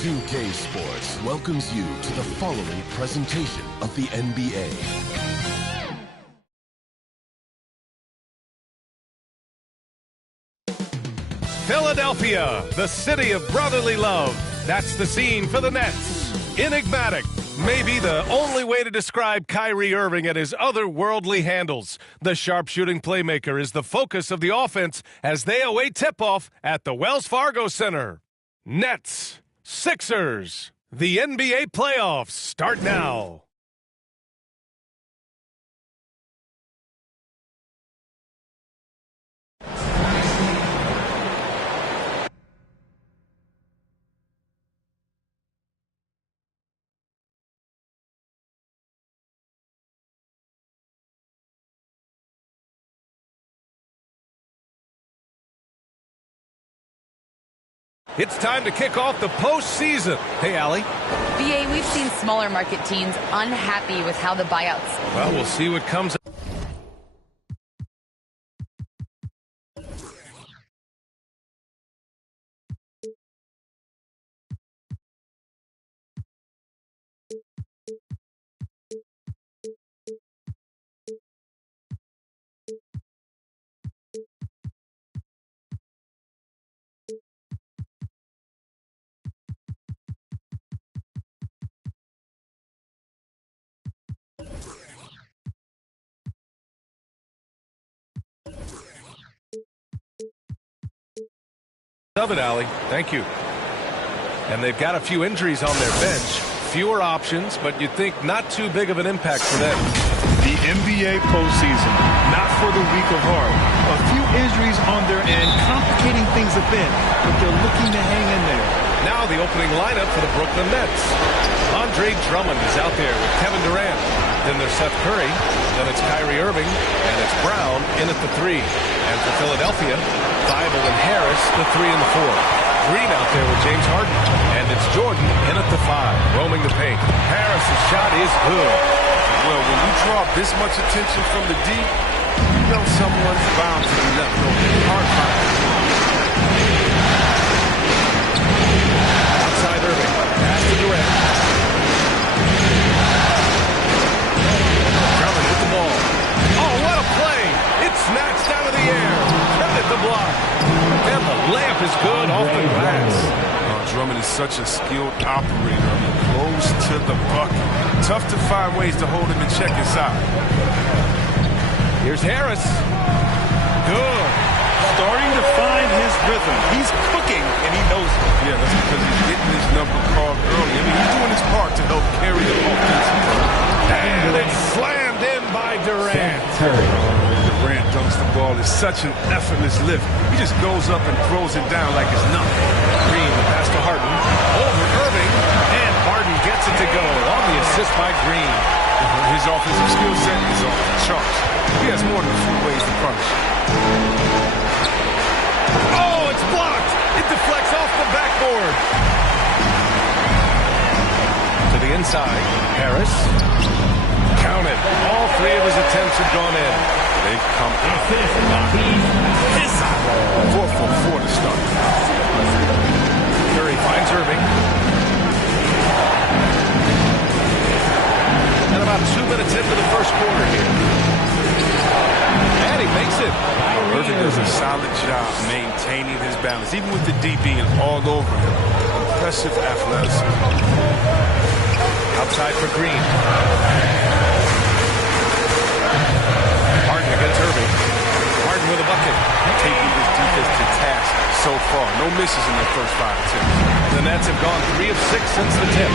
2K Sports welcomes you to the following presentation of the NBA. Philadelphia, the city of brotherly love. That's the scene for the Nets. Enigmatic, maybe the only way to describe Kyrie Irving and his otherworldly handles. The sharpshooting playmaker is the focus of the offense as they await tip-off at the Wells Fargo Center. Nets, Sixers, the NBA playoffs start now. It's time to kick off the postseason. Hey, Allie. BA, we've seen smaller market teams unhappy with how the buyouts. Well, we'll see what comes. Of it, Allie. Thank you. And they've got a few injuries on their bench. Fewer options, but you'd think not too big of an impact for them. The NBA postseason, not for the weak of heart. A few injuries on their end, complicating things a bit, but they're looking to hang in there. Now the opening lineup for the Brooklyn Nets. Andre Drummond is out there with Kevin Durant. Then there's Seth Curry. Then it's Kyrie Irving. And it's Brown in at the 3. And for Philadelphia, Thibault and Harris, the 3 and the 4. Green out there with James Harden. And it's Jordan in at the 5, roaming the paint. Harris's shot is good. Well, when you draw this much attention from the deep, you know someone's bound to be left open. Hard fight. Outside Irving. Pass to Durant. Drummond with the ball. Oh, what a play! It's snatched out of the air. Credit the block. And the layup is good off the glass. Drummond is such a skilled operator. Close to the bucket. Tough to find ways to hold him in check inside. Here's Harris. Good. Starting to find his rhythm. He's cooking, and he knows it. Yeah, that's because he's getting his number called early. I mean, he's doing his part to help carry the offense. And it's slammed in by Durant. Durant dunks the ball. It's such an effortless lift. He just goes up and throws it down like it's nothing. Green, the pass to Harden. Over Irving. And Harden gets it to go on the assist by Green. His offensive skill set is off the charts. He has more than a few ways to punish. Oh, it's blocked. It deflects off the backboard. To the inside. Harris. Counted. All 3 of his attempts have gone in. They've come out. 4 for 4 to start. Curry finds Irving. And about 2 minutes into the first quarter here. And he makes it. Irving does a solid job maintaining his balance, even with the D being all over him. Impressive athleticism. Outside for Green. Harden against Irving. Harden with a bucket. Taking this defense to task so far. No misses in their first 5 attempts. The Nets have gone 3 of 6 since the tip.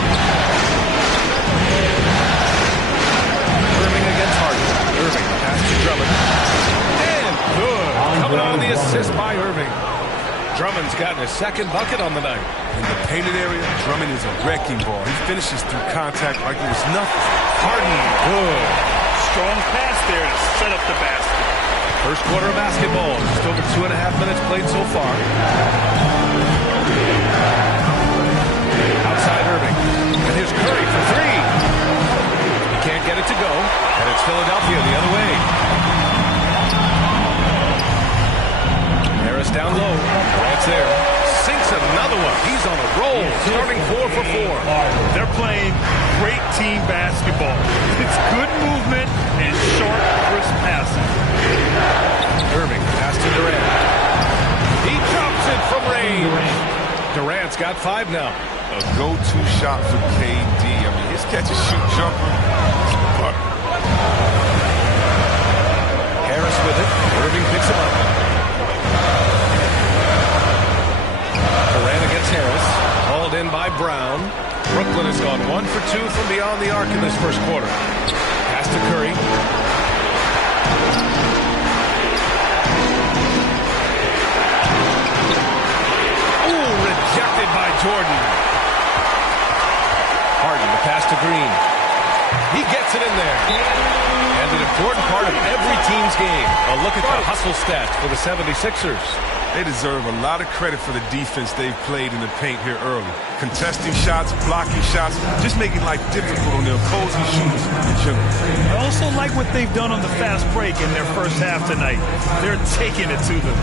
Irving against Harden. Irving pass to Drummond. And good. Coming on the assist by Irving. Drummond's gotten his 2nd bucket on the night. In the painted area, Drummond is a wrecking ball. He finishes through contact like it was nothing. Harden, good. Strong pass there to set up the basket. First quarter of basketball. Just over 2.5 minutes played so far. Outside Irving. And here's Curry for 3. He can't get it to go. And it's Philadelphia the other way. Harris down low. Durant's there. Sinks another one. He's on a roll, starting 4 for 4. They're playing great team basketball. It's good movement and sharp, crisp passing. Irving, pass to Durant. He drops it from range. Durant's got 5 now. A go-to shot for KD. I mean, his catch-and-shoot jumper. Harris with it. Irving picks him up. Durant against Harris. Hauled in by Brown. Brooklyn has gone 1 for 2 from beyond the arc in this first quarter. Pass to Curry. Ooh, rejected by Jordan. Harden, the pass to Green. He gets it in there. And an important part of every team's game. A look at the hustle stats for the 76ers. They deserve a lot of credit for the defense they've played in the paint here early. Contesting shots, blocking shots, just making life difficult on the opposing shooters in general. I also like what they've done on the fast break in their first half tonight. They're taking it to them.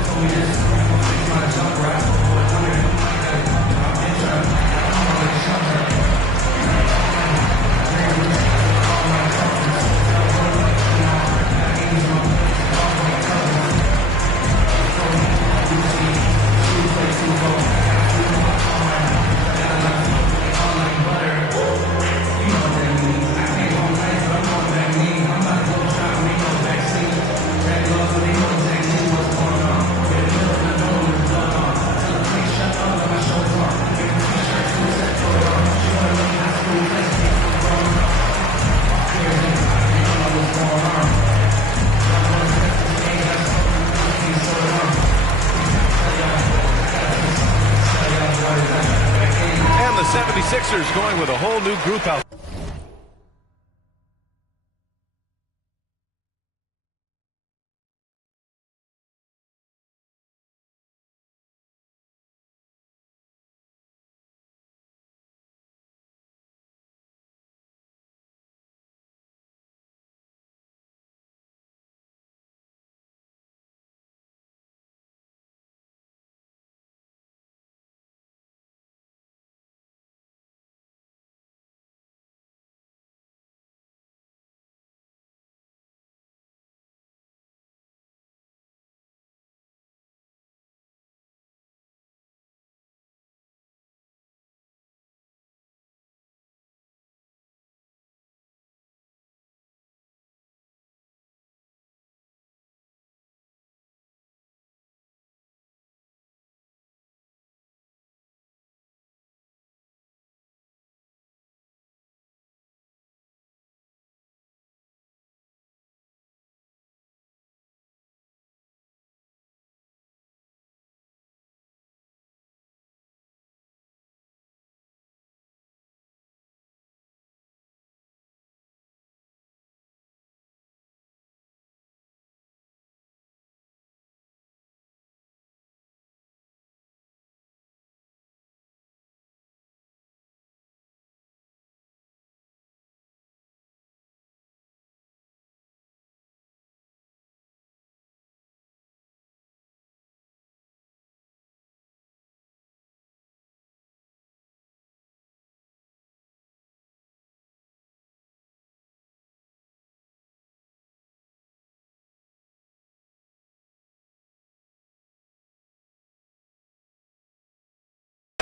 And the 76ers going with a whole new group out.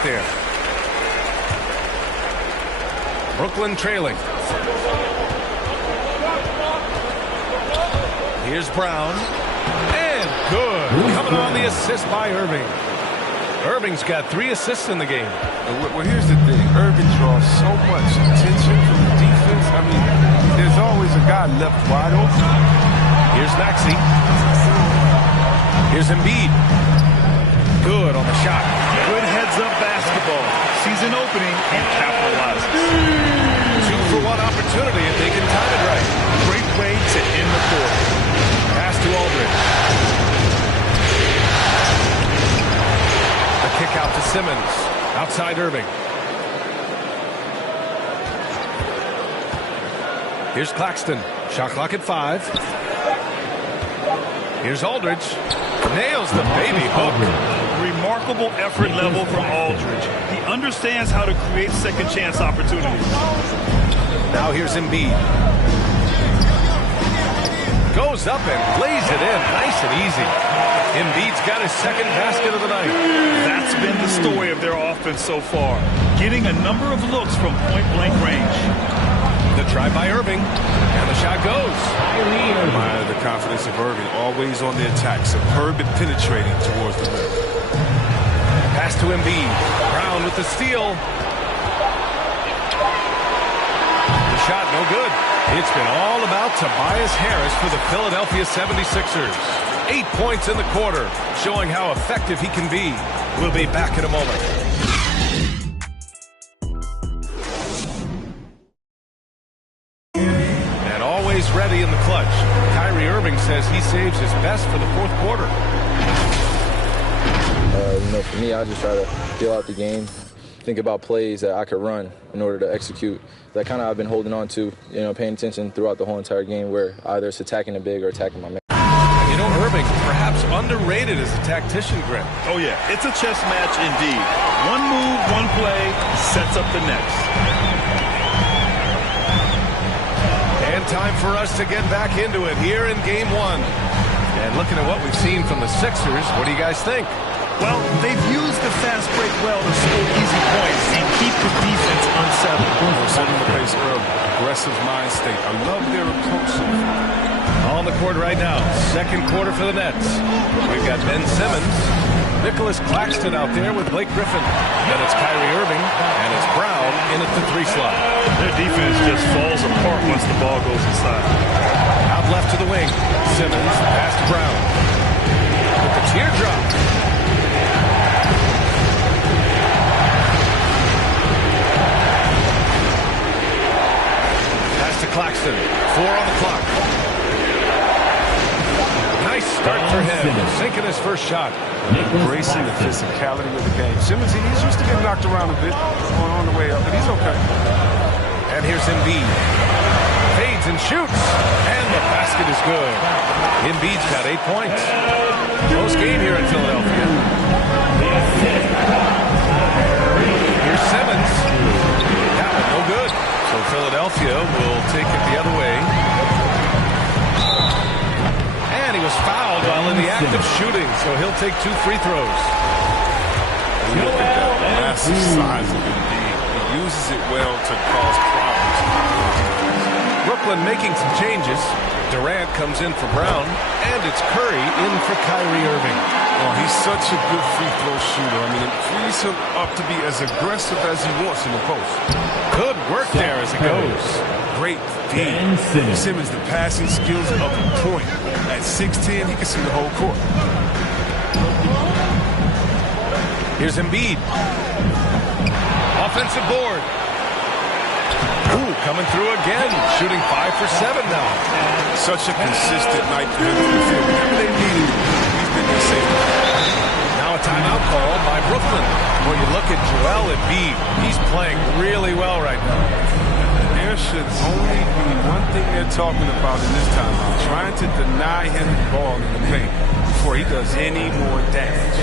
There. Brooklyn trailing. Here's Brown. And good. Coming on the assist by Irving. Irving's got 3 assists in the game. Well, here's the thing. Irving draws so much attention from the defense. I mean, there's always a guy left wide open. Here's Maxey. Here's Embiid. Good on the shot. Good heads-up basketball. Sees an opening and capitalizes. 2-for-1 opportunity if they can time it right. Great way to end the quarter. Pass to Aldridge. The kick out to Simmons. Outside Irving. Here's Claxton. Shot clock at 5. Here's Aldridge. Nails the baby hook. Remarkable effort level from Aldridge. He understands how to create second chance opportunities. Now here's Embiid. Goes up and lays it in. Nice and easy. Embiid's got his second basket of the night. That's been the story of their offense so far. Getting a number of looks from point-blank range. The try by Irving. And the shot goes. I admire the confidence of Irving. Always on the attack. Superb at penetrating towards the rim. Pass to Embiid. Brown with the steal. The shot no good. It's been all about Tobias Harris for the Philadelphia 76ers. 8 points in the quarter, showing how effective he can be. We'll be back in a moment. And always ready in the clutch. Kyrie Irving says he saves his best for the fourth quarter. For me, I just try to feel out the game, think about plays that I could run in order to execute. That kind of I've been holding on to, paying attention throughout the whole entire game where either it's attacking the big or attacking my man. Irving, perhaps underrated as a tactician, Greg. Oh, yeah. It's a chess match indeed. One move, one play, sets up the next. And time for us to get back into it here in Game 1. And looking at what we've seen from the Sixers, what do you guys think? Well, they've used the fast break well to score easy points and keep the defense unsettled. Setting the pace early. Aggressive mind state. I love their approach. On the court right now, second quarter for the Nets. We've got Ben Simmons, Nicholas Claxton out there with Blake Griffin. Then it's Kyrie Irving, and it's Brown in at the 3 slot. Their defense just falls apart once the ball goes inside. Out left to the wing, Simmons past Brown. With the teardrop. Pass to Claxton, 4 on the clock. Nice start for him, sinking his first shot. Embracing the physicality of the game. Simmons, he's used to getting knocked around a bit on the way up, but he's okay. And here's Embiid. Fades and shoots. And the basket is good. Embiid's got 8 points. Close game here in Philadelphia. Here's Simmons. That one no good. So Philadelphia will take it the other way. And he was fouled while in the act of shooting, so he'll take 2 free throws. Look at that massive size of Embiid. He uses it well to cause problems. Brooklyn making some changes. Durant comes in for Brown, and it's Curry in for Kyrie Irving. Oh, he's such a good free throw shooter. I mean, it frees him up to be as aggressive as he wants in the post. Good work there as it goes. Great feed. Simmons, the passing skills up on point. At 6'10", he can see the whole court. Here's Embiid. Offensive board. Ooh, coming through again. Shooting 5 for 7 now. Such a consistent night for him in the field. Whenever they needed him, he's been their safety. Now a timeout call by Brooklyn. When you look at Joel Embiid, he's playing really well right now. There should only be one thing they're talking about in this timeout. Trying to deny him the ball in the paint before he does any more damage.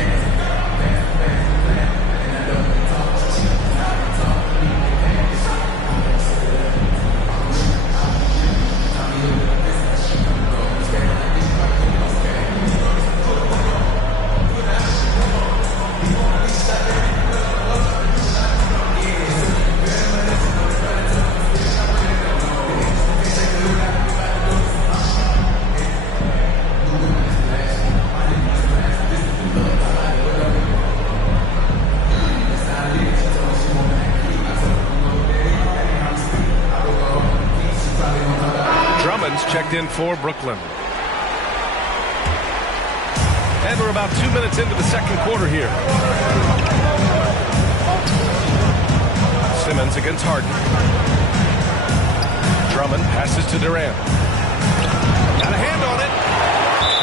Checked in for Brooklyn. And we're about 2 minutes into the second quarter here. Simmons against Harden. Drummond passes to Durant. Got a hand on it.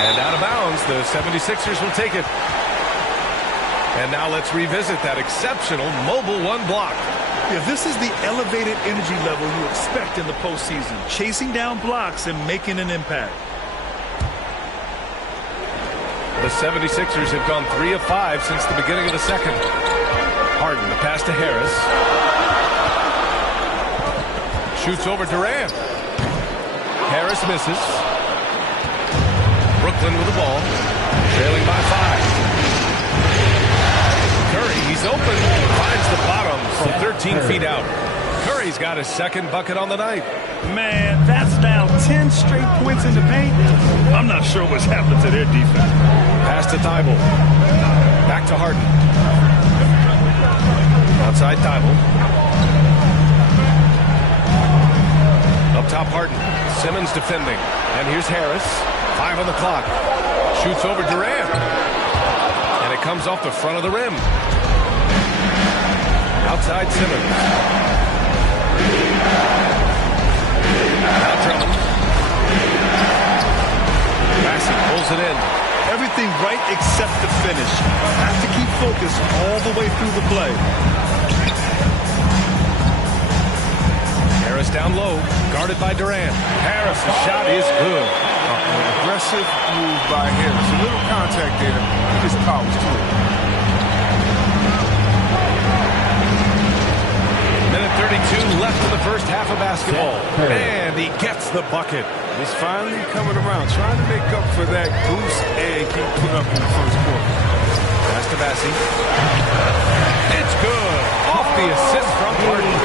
And out of bounds, the 76ers will take it. And now let's revisit that exceptional mobile 1 block. Yeah, this is the elevated energy level you expect in the postseason. Chasing down blocks and making an impact. The 76ers have gone 3 of 5 since the beginning of the second. Harden, the pass to Harris. Shoots over Durant. Harris misses. Brooklyn with the ball. Trailing by 5. Curry, he's open. Finds the bottom from 13 feet out. Curry's got his second bucket on the night. Man, that's now 10 straight points in the paint. I'm not sure what's happened to their defense. Pass to Thibault. Back to Harden. Outside Thibault. Up top Harden. Simmons defending. And here's Harris. 5 on the clock. Shoots over Durant. And it comes off the front of the rim. Outside Simmons. Now Drummond. Massey pulls it in. Everything right except the finish. Have to keep focused all the way through the play. Harris down low, guarded by Durant. Harris' shot is good. An aggressive move by Harris. A little contact there. He just powers to it. Minute 32 left in the first half of basketball. And he gets the bucket. He's finally coming around, trying to make up for that goose egg he put up in the first quarter. Pass to Massey. It's good. Off the assist from Harden.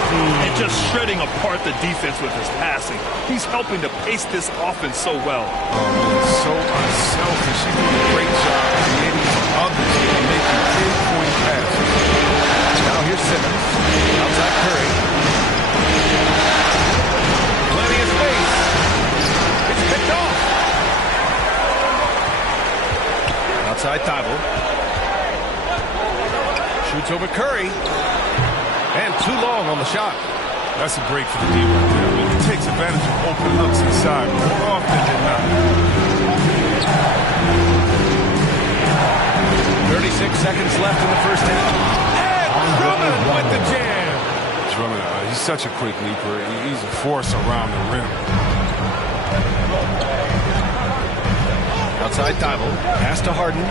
And just shredding apart the defense with his passing. He's helping to pace this offense so well. Oh, man, so unselfish. He's doing a great job creating for others and making 10-point passes. Now here's Simmons. Outside Curry. Plenty of space. It's picked off. Outside Thibault. Shoots over Curry. And too long on the shot. That's a break for the D right there. I mean, he takes advantage of open looks inside more often than not. 36 seconds left in the first half. And Drummond with the jam. Drummond, he's such a quick leaper. He's a force around the rim. Outside Thibault. Pass to Harden.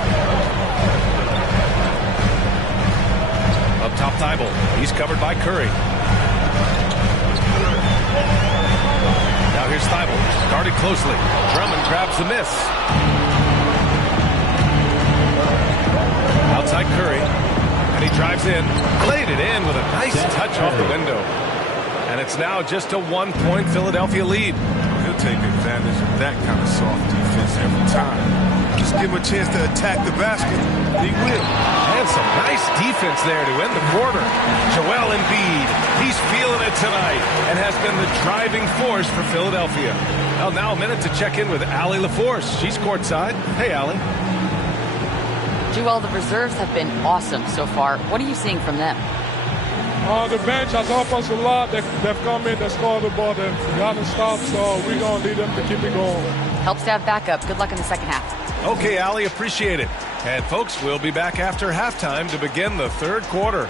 Up top Thibault. He's covered by Curry. Now here's Thibault. Guarded closely. Drummond grabs the miss. Outside Curry. And he drives in. Played it in with a nice touch off the window. And it's now just a 1-point Philadelphia lead. He'll take advantage of that kind of soft defense every time. Just give him a chance to attack the basket. He will. And some nice defense there to end the quarter. Joel Embiid, he's feeling it tonight and has been the driving force for Philadelphia. Well, now a minute to check in with Allie LaForce. She's courtside. Hey, Allie. Joel, the reserves have been awesome so far. What are you seeing from them? The bench has helped us a lot. They've come in, they scored the ball, they've gotten stopped, so we're going to need them to keep it going. Helps to have backup. Good luck in the second half. Okay, Allie, appreciate it. And folks, we'll be back after halftime to begin the third quarter.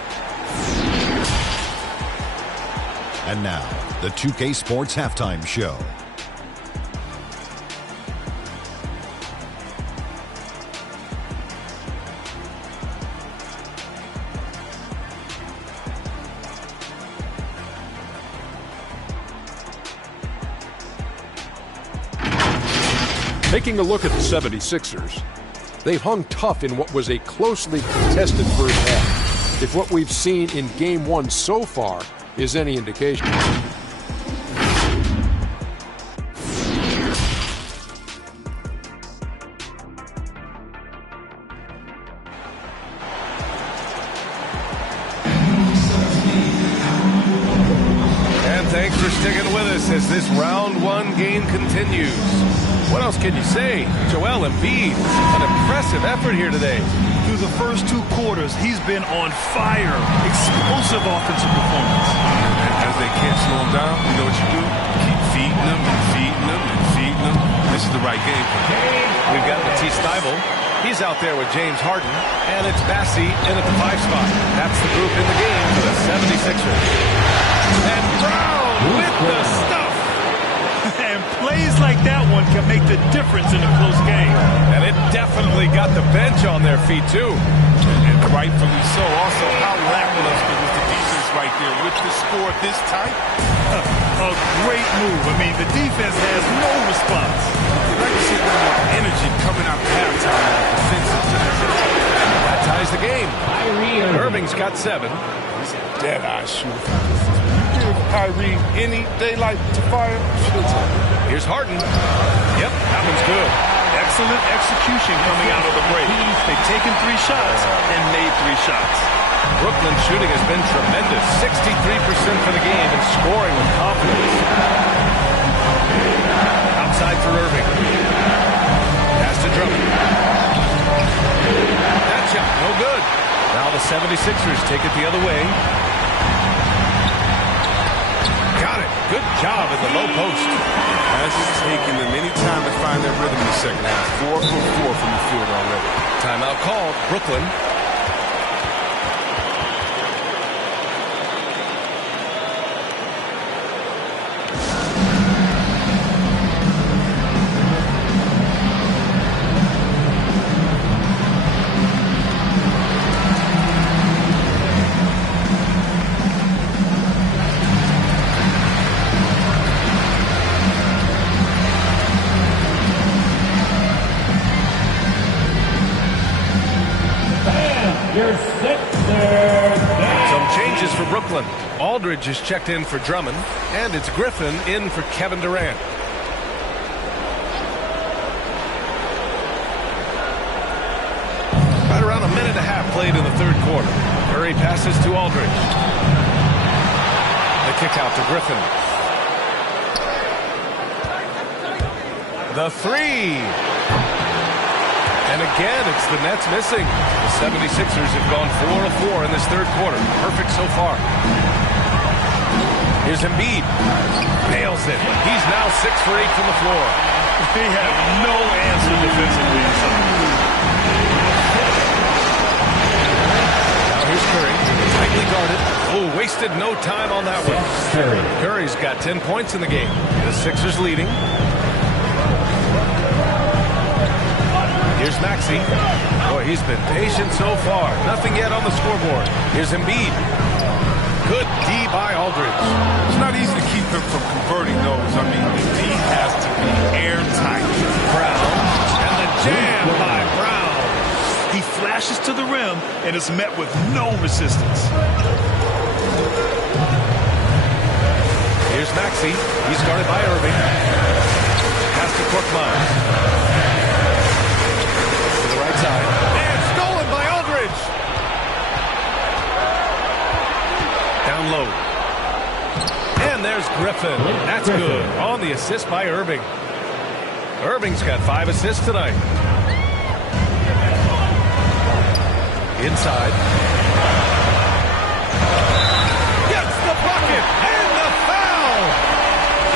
And now, the 2K Sports Halftime Show. Taking a look at the 76ers, they've hung tough in what was a closely contested first half. If what we've seen in Game 1 so far is any indication. And thanks for sticking with us as this round one game continues. What else can you say? Joel Embiid, an impressive effort here today. Through the first 2 quarters, he's been on fire. Explosive offensive performance. And as they can't slow him down, you know what you do? Keep feeding them and feeding them and feeding them. This is the right game for him. We've got Matisse Thybulle. He's out there with James Harden. And it's Massey in at the 5 spot. That's the group in the game for the 76ers. And Brown with the stuff. And plays like that one can make the difference in a close game. And it definitely got the bench on their feet, too. And Rightfully so. Also, how lackluster was the defense right there with the score this tight? A great move. I mean, the defense has no response. I'd like to see a little more energy coming out of halftime on the defensive. That ties the game. Irving's got 7. He's a dead-eye shooter. Give Kyrie any daylight to fire. Here's Harden. Yep, that one's good. Excellent execution coming out of the break. They've taken 3 shots and made 3 shots. Brooklyn's shooting has been tremendous. 63% for the game and scoring with confidence. Outside for Irving. Pass to Drummond. That shot, no good. Now the 76ers take it the other way. Got it. Good job in the low post. Hasn't taken them any time to find their rhythm in the second half. 4 for 4 from the field already. Timeout called. Brooklyn. Some changes for Brooklyn. Aldridge is checked in for Drummond, and it's Griffin in for Kevin Durant. Right around a minute and a half played in the third quarter. Curry passes to Aldridge. The kick out to Griffin. The 3. And again, it's the Nets missing. The 76ers have gone 4 of 4 in this third quarter. Perfect so far. Here's Embiid. Nails it. He's now 6 for 8 from the floor. They have no answer defensively. Now here's Curry. Tightly guarded. Oh, wasted no time on that one. Curry's got 10 points in the game. The Sixers leading. Here's Maxey. Boy, he's been patient so far. Nothing yet on the scoreboard. Here's Embiid. Good D by Aldridge. It's not easy to keep them from converting those. I mean, the D has to be airtight. Brown. And the jam by Brown. He flashes to the rim and is met with no resistance. Here's Maxey. He's guarded by Irving. Pass to Korkmaz. Side. And stolen by Aldridge. Down low. And there's Griffin. That's good. On the assist by Irving. Irving's got 5 assists tonight. Inside. Gets the bucket and the foul.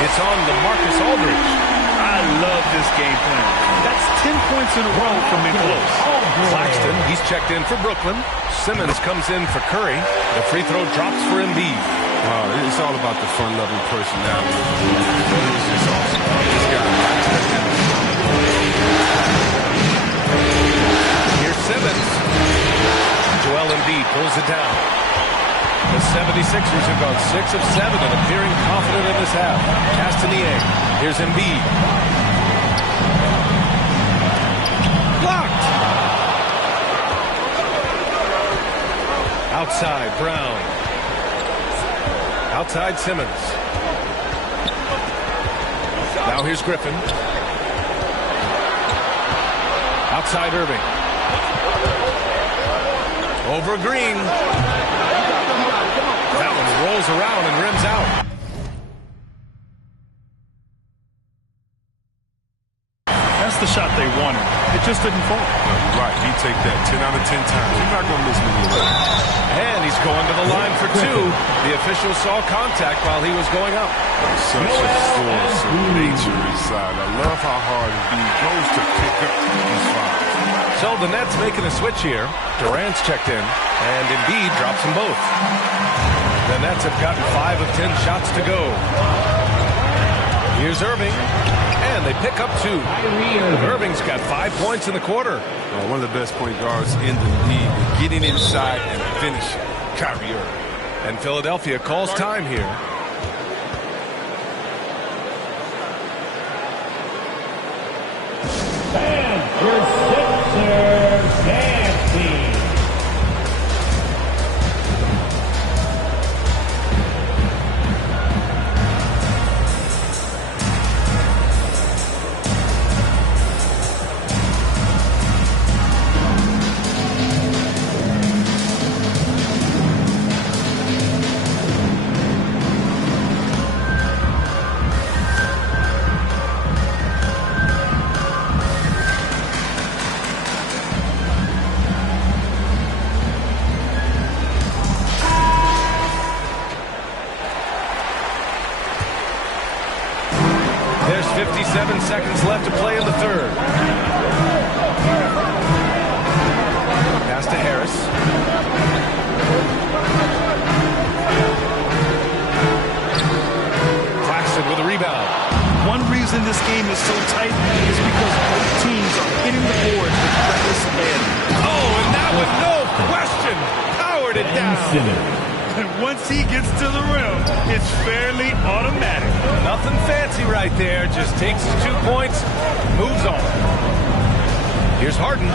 It's on LaMarcus Aldridge. I love this game plan. That's 10 points in a row from in close. Claxton, he's checked in for Brooklyn. Simmons comes in for Curry. The free throw drops for Embiid. It's all about the fun-loving personality. It's just awesome. This guy likes that kind of fun. Here's Simmons. Joel Embiid pulls it down. The 76ers have gone 6 of 7 and appearing confident in this half. Pass to Niang. Here's Embiid. Blocked. Outside, Brown. Outside, Simmons. Now here's Griffin. Outside, Irving. Over Green. That one rolls around and rims out. That's the shot they wanted. It just didn't fall. Right, he take that 10 out of 10 times. He's not going to miss many of those. And he's going to the line for 2. The official saw contact while he was going up. Such a force of nature inside. I love how hard Embiid goes to pick up these fouls. So the Nets making a switch here. Durant's checked in, and Embiid drops them both. The Nets have gotten 5 of 10 shots to go. Here's Irving, And they pick up 2. Irving's got 5 points in the quarter. One of the best point guards in the league, getting inside and finishing. Kyrie Irving. And Philadelphia calls time here. Your Sixers dance team. There's 57 seconds left to play in the third. Pass to Harris. Claxton with a rebound. One reason this game is so tight is because both teams are hitting the boards with reckless abandon. Oh, and that with no question powered it down. And once he gets to the rim, it's fairly automatic. Nothing fancy right there. Just takes his 2 points, moves on. Here's Harden.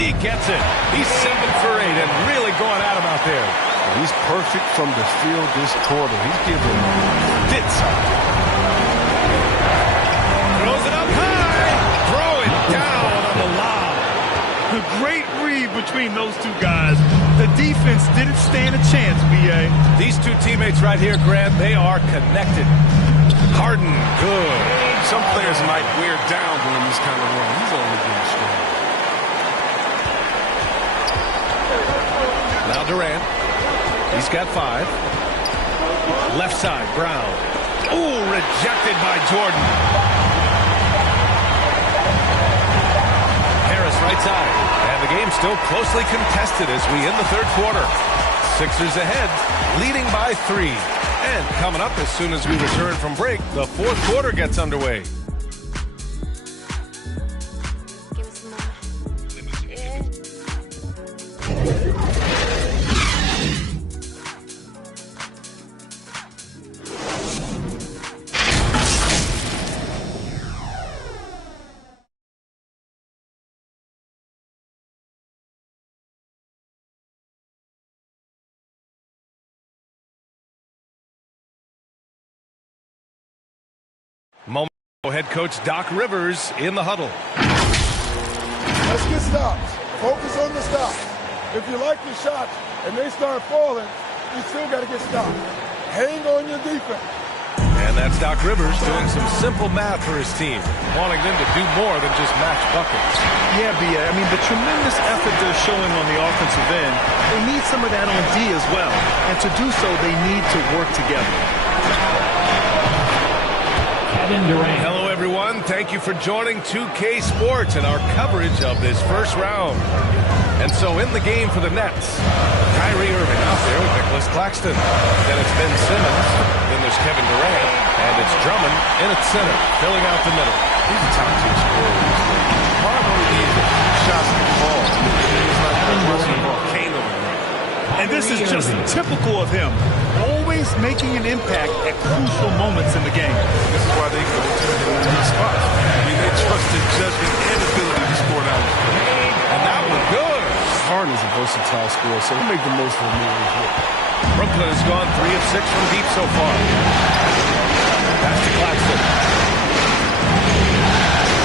He gets it. He's 7 for 8 and really going at him out there. He's perfect from the field this quarter. He's giving fits. Throws it up high. Throw it down on the lob. A great read between those two guys. The defense didn't stand a chance, B.A. These two teammates right here, Grant, they are connected. Harden, good. Some players might wear down doing this kind of run. He's only getting strong. Now Durant. He's got 5. Left side, Brown. Ooh, rejected by Jordan. Harris, right side. And the game's still closely contested as we end the third quarter. Sixers ahead, leading by 3. And coming up as soon as we return from break, the fourth quarter gets underway. Head coach Doc Rivers in the huddle. Let's get stops. Focus on the stops. If you like your shots and they start falling, you still got to get stopped. Hang on your defense. And that's Doc Rivers doing some simple math for his team, wanting them to do more than just match buckets. Yeah, B.A. I mean, the tremendous effort they're showing on the offensive end, they need some of that on D as well. And to do so, they need to work together. Hello, everyone. Thank you for joining 2K Sports and our coverage of this first round. And so in the game for the Nets, Kyrie Irving out there with Nicholas Claxton. Then it's Ben Simmons. Then there's Kevin Durant. And it's Drummond in at center, filling out the middle. He's a top-tier scorer. Harden only needs shots to fall. He's like a Russell volcano. And this is just typical of him. Always making an impact at crucial moments in the game. This is why they go to the spots. I mean, they trust his judgment and ability to score down the court. And that was good. Harden is a versatile scorer, so he'll make the most of him. Brooklyn has gone 3 of 6 from deep so far. Pass to Claxton.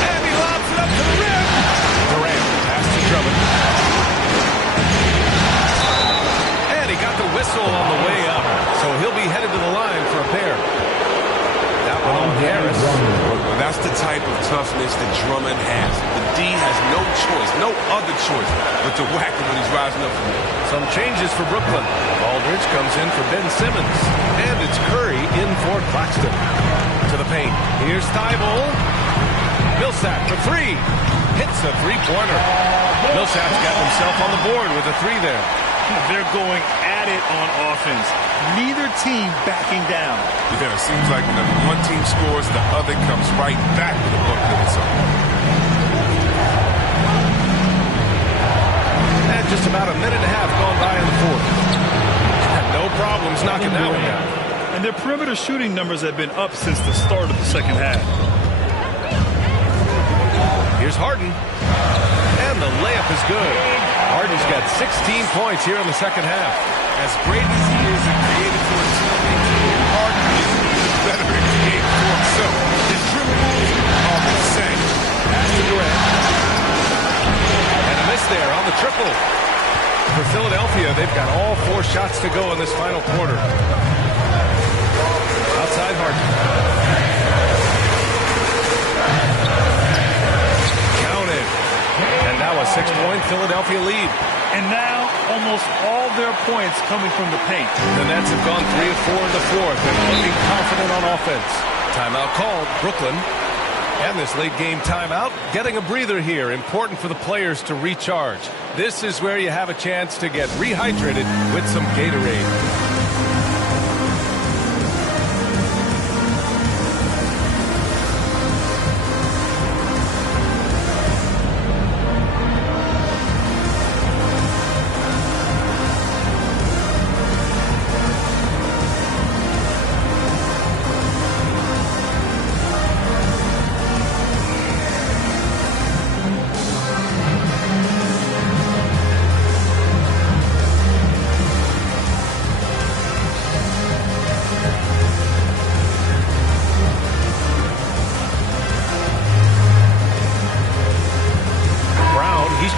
And he lobs it up to the rim. Durant, pass to Drummond. And he got the whistle on the way up, so he'll be headed to the line for a pair. That one on Harris. Well, that's the type of toughness that Drummond has. The D has no choice, no other choice, but to whack him when he's rising up from there. Some changes for Brooklyn. Aldridge comes in for Ben Simmons. And it's Curry in for Claxton. To the paint. Here's Thibault. Millsap for 3. hits a three-pointer. Millsap's got himself on the board with a three there. They're going at it on offense. Neither team backing down. Yeah, it seems like whenever one team scores, the other comes right back with a bucket of its own. And just about a minute and a half gone by in the fourth. No problems knocking that one down. And their perimeter shooting numbers have been up since the start of the second half. Here's Harden. And the layup is good. Harden's got 16 points here in the second half. As great as he is at creating for his teammates, Harden is even better at creating for himself. His dribble moves are insane. Pass to Durant. And a miss there on the triple. For Philadelphia, they've got all 4 shots to go in this final quarter. Outside Harden. Counted. And now a 6-point Philadelphia lead. And now almost all their points coming from the paint. The Nets have gone 3 of 4 in the fourth and looking confident on offense. Timeout called, Brooklyn. And this late game timeout, getting a breather here. Important for the players to recharge. This is where you have a chance to get rehydrated with some Gatorade.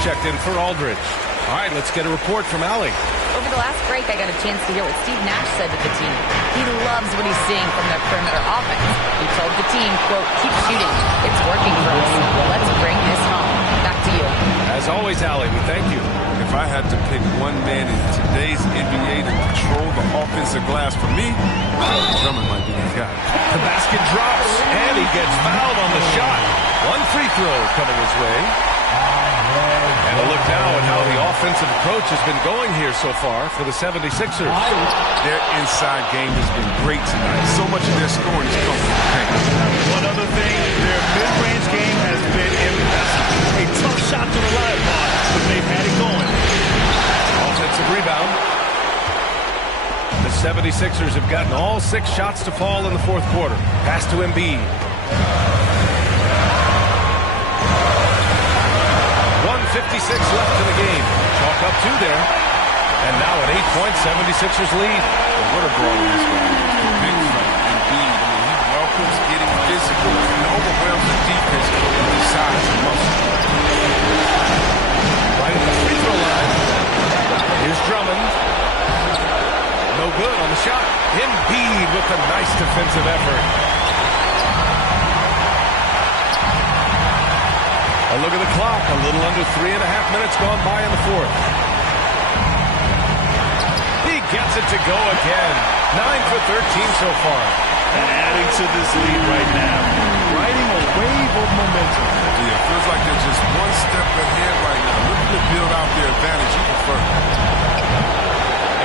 Checked in for Aldridge. All right, let's get a report from Allie. Over the last break, I got a chance to hear what Steve Nash said to the team. He loves what he's seeing from their perimeter offense. He told the team, quote, keep shooting. It's working for us. Let's bring this home. Back to you. As always, Allie, we thank you. If I had to pick one man in today's NBA to control the offensive glass for me, Drummond might be the guy. The basket drops, and he gets fouled on the shot. One free throw coming his way. And a look now at how the offensive approach has been going here so far for the 76ers. Their inside game has been great tonight. So much of their scoring has come from the paint. One other thing, their mid-range game has been impressive. A tough shot to rely upon, but they've had it going. Offensive rebound. The 76ers have gotten all 6 shots to fall in the fourth quarter. Pass to Embiid. 1:56 left in the game. Chalk up 2 there. And now an 8-point 76ers lead. Well, what a ball in this one. The big fella, Embiid. I mean, he welcomes getting physical and overwhelms the defense with his size and muscle. Right at the free throw line. Here's Drummond. No good on the shot. Embiid with a nice defensive effort. A look at the clock. A little under 3.5 minutes gone by in the fourth. He gets it to go again. 9 for 13 so far. And adding to this lead right now. Riding a wave of momentum. Yeah, it feels like they're just one step ahead right now. Looking to build out their advantage even further.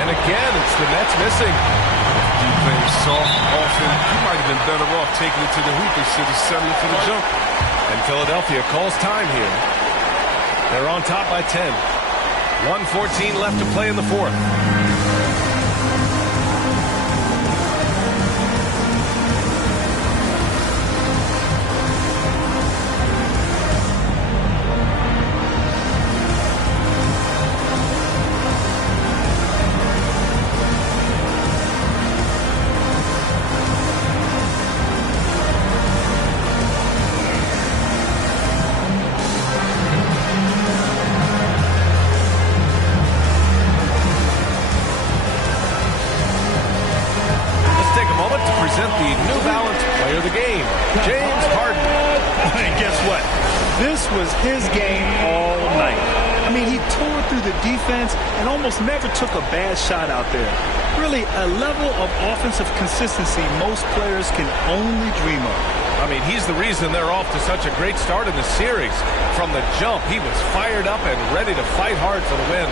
And again, it's the Nets missing. You playing soft often. You might have been better off taking it to the hoop instead of settling for the jump. And Philadelphia calls time here. They're on top by 10. 1:14 left to play in the fourth. The New Balance player of the game, James Harden. And guess what? This was his game all night. I mean, he tore through the defense and almost never took a bad shot out there. Really, a level of offensive consistency most players can only dream of. I mean, he's the reason they're off to such a great start in the series. From the jump, he was fired up and ready to fight hard for the win.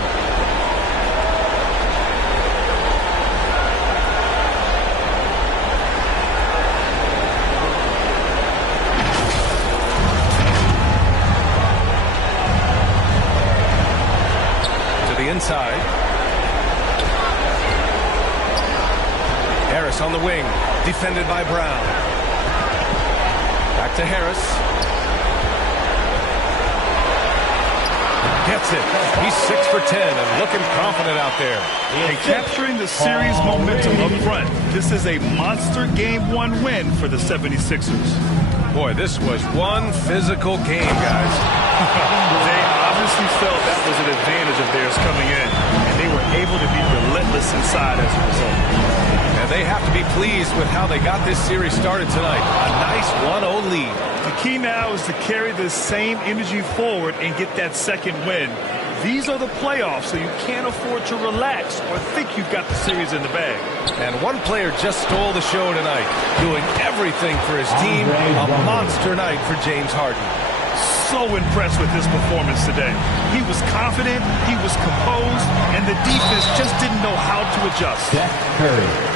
To the inside. Harris on the wing, defended by Brown. Back to Harris. Gets it. He's 6 for 10 and looking confident out there. And capturing the series momentum up front. This is a monster Game 1 win for the 76ers. Boy, this was one physical game, guys. They obviously felt that was an advantage of theirs coming in, and they were able to be relentless inside as a result. And they have to be pleased with how they got this series started tonight. A nice 1-0 lead. The key now is to carry this same energy forward and get that second win. These are the playoffs, so you can't afford to relax or think you've got the series in the bag. And one player just stole the show tonight, doing everything for his team. A monster night for James Harden. So impressed with his performance today. He was confident, he was composed, and the defense just didn't know how to adjust. Steph Curry.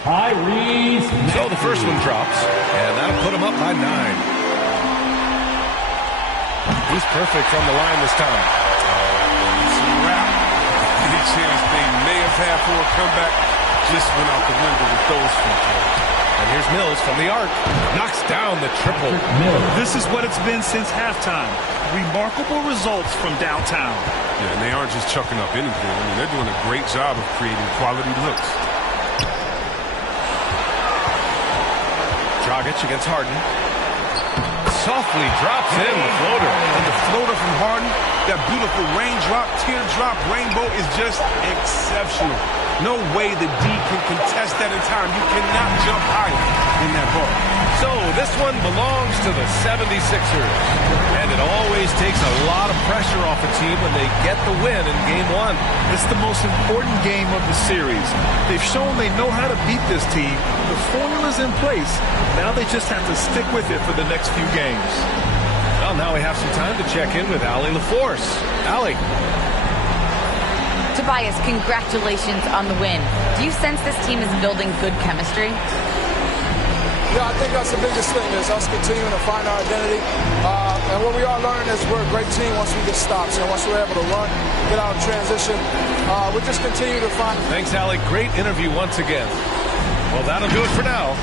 So the first one drops, and that'll put him up by 9. He's perfect from the line this time. It's a wrap. Any chance they may have had for a comeback just went out the window with those free throws. And here's Mills from the arc. Knocks down the triple. This is what it's been since halftime. Remarkable results from downtown. Yeah, and they aren't just chucking up anything. I mean, they're doing a great job of creating quality looks. Dragic against Harden. Softly drops in the floater. And the floater from Harden, that beautiful raindrop, teardrop, rainbow is just exceptional. No way the D can contest that in time. You cannot jump higher in that ball. So this one belongs to the 76ers. And it always takes a lot of pressure off a team when they get the win in Game 1. It's the most important game of the series. They've shown they know how to beat this team. The formula's in place. Now they just have to stick with it for the next few games. Well, now we have some time to check in with Allie LaForce. Allie. Tobias, congratulations on the win. Do you sense this team is building good chemistry? Yeah, I think that's the biggest thing is us continuing to find our identity. And what we are learning is we're a great team once we get stops. And once we're able to run, get out of transition, we just continue to find. Thanks, Allie. Great interview once again. Well, that'll do it for now.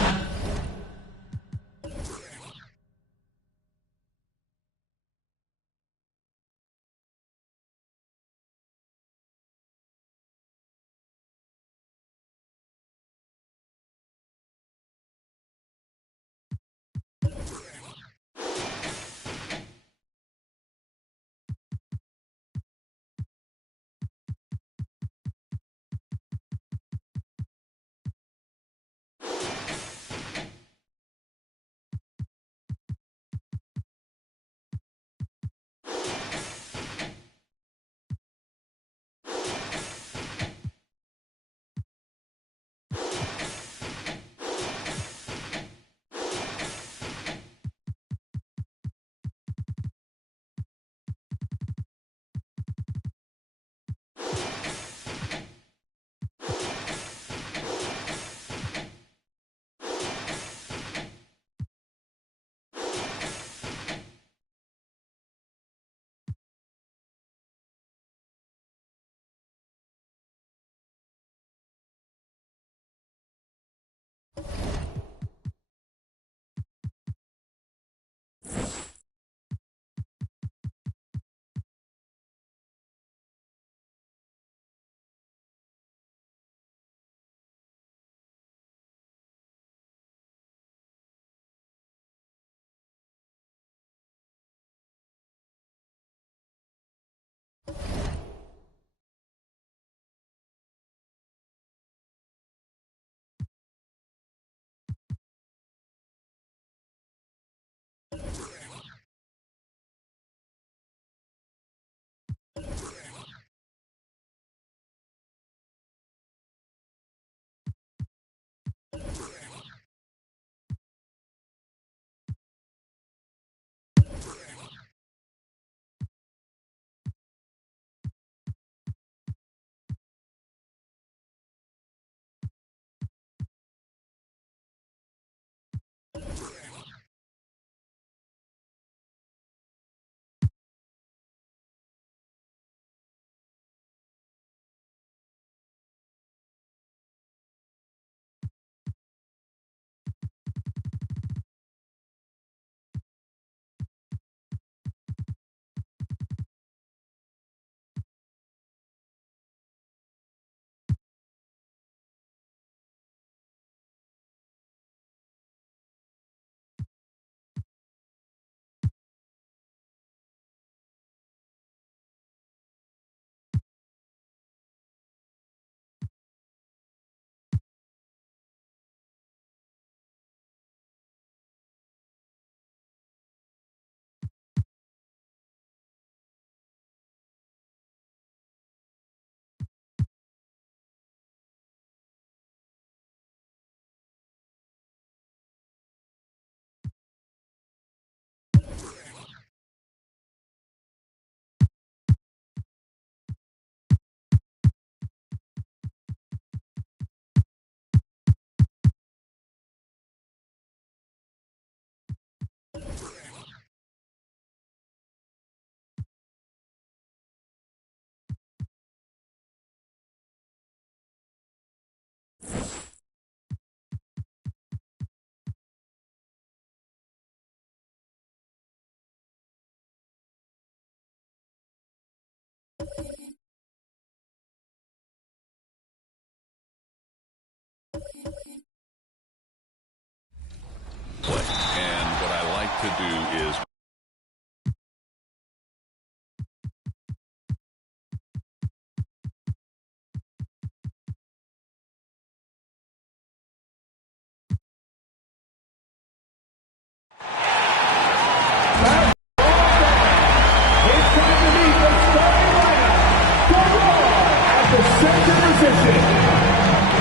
to do is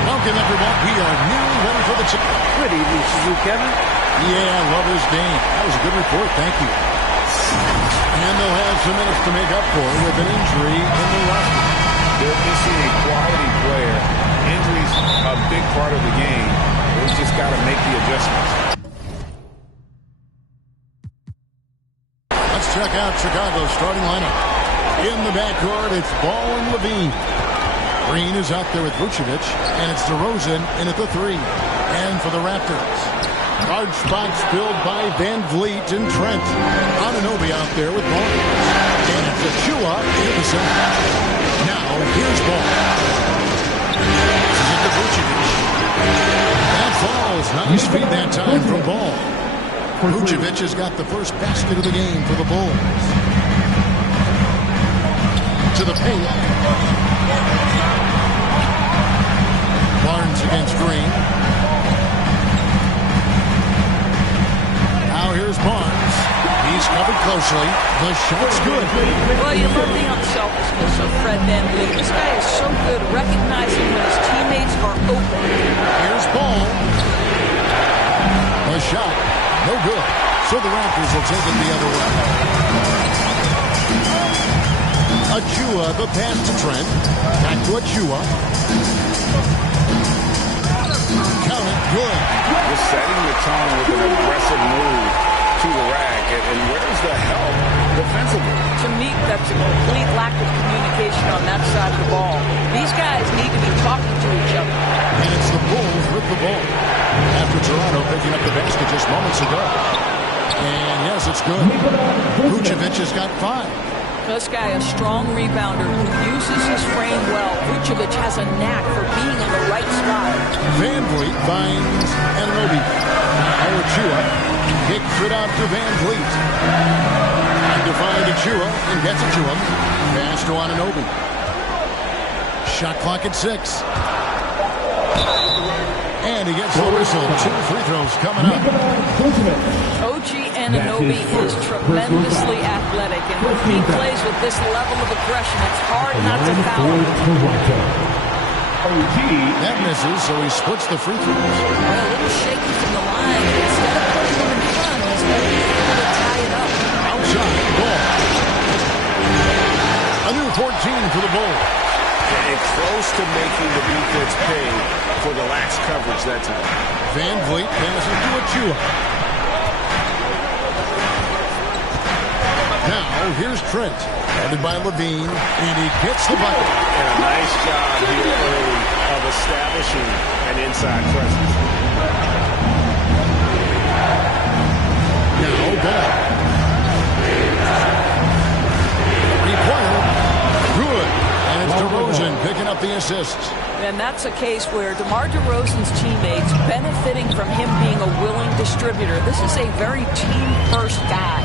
Welcome, everyone. We are nearly ready for the check. Good evening to you, Kevin. Yeah, I love this game. That was a good report. Thank you. And they'll have some minutes to make up for with an injury in the roster. they're missing a quality player. Injuries a big part of the game. They've just got to make the adjustments. Let's check out Chicago's starting lineup. In the backcourt, it's Ball and Levine. Green is out there with Vucevic, and it's DeRozan in at the 3. And for the Raptors, large spots filled by Van Vliet and Trent. Anunoby out there with Barnes. And it's Achua in the center. Now, here's Ball. This is it to Vucevic. That falls. Nice feed that time from Ball. Vucevic has got the first basket of the game for the Bulls. To the paint. Barnes against Green. Now here's Barnes. He's covered closely. The shot's good. Well, you love the unselfishness of Fred VanVleet. This guy is so good recognizing when his teammates are open. Here's Ball. The shot. No good. So the Raptors will take it the other way. Achua, the pass to Trent. Back to Achua. Count it, good. Just setting the tone with an aggressive move to the rack. And where's the help defensively? To me, that's a complete lack of communication on that side of the ball. These guys need to be talking to each other. And it's the Bulls with the ball. After Toronto picking up the basket just moments ago. And yes, it's good. Vucevic has got 5. This guy, a strong rebounder who uses his frame well. Vucevic has a knack for being in the right spot. Van Vliet finds Anunoby. Achua kicks it out to Van Vliet. And to find Achua and gets it to him. Pass to Anunoby. Shot clock at 6. And he gets the whistle. 2 free throws coming up. OG Anunoby is tremendously athletic, and when he plays with this level of aggression, it's hard not to foul him. That misses, so he splits the free throws. Well, a little shaky from the line. Instead of putting him in front, he's able to tie it up. Outside, ball. A new 14 for the Bulls. And close to making the defense pay for the lax coverage that time. Van Vliet passes to Achua. Now, here's Trent, guarded by Levine, and he gets the bucket. And a nice job here early of establishing an inside presence. Now, Ball. Three-pointer. Good. And it's DeRozan picking up the assist. And that's a case where DeMar DeRozan's teammates benefiting from him being a willing distributor. This is a very team-first guy.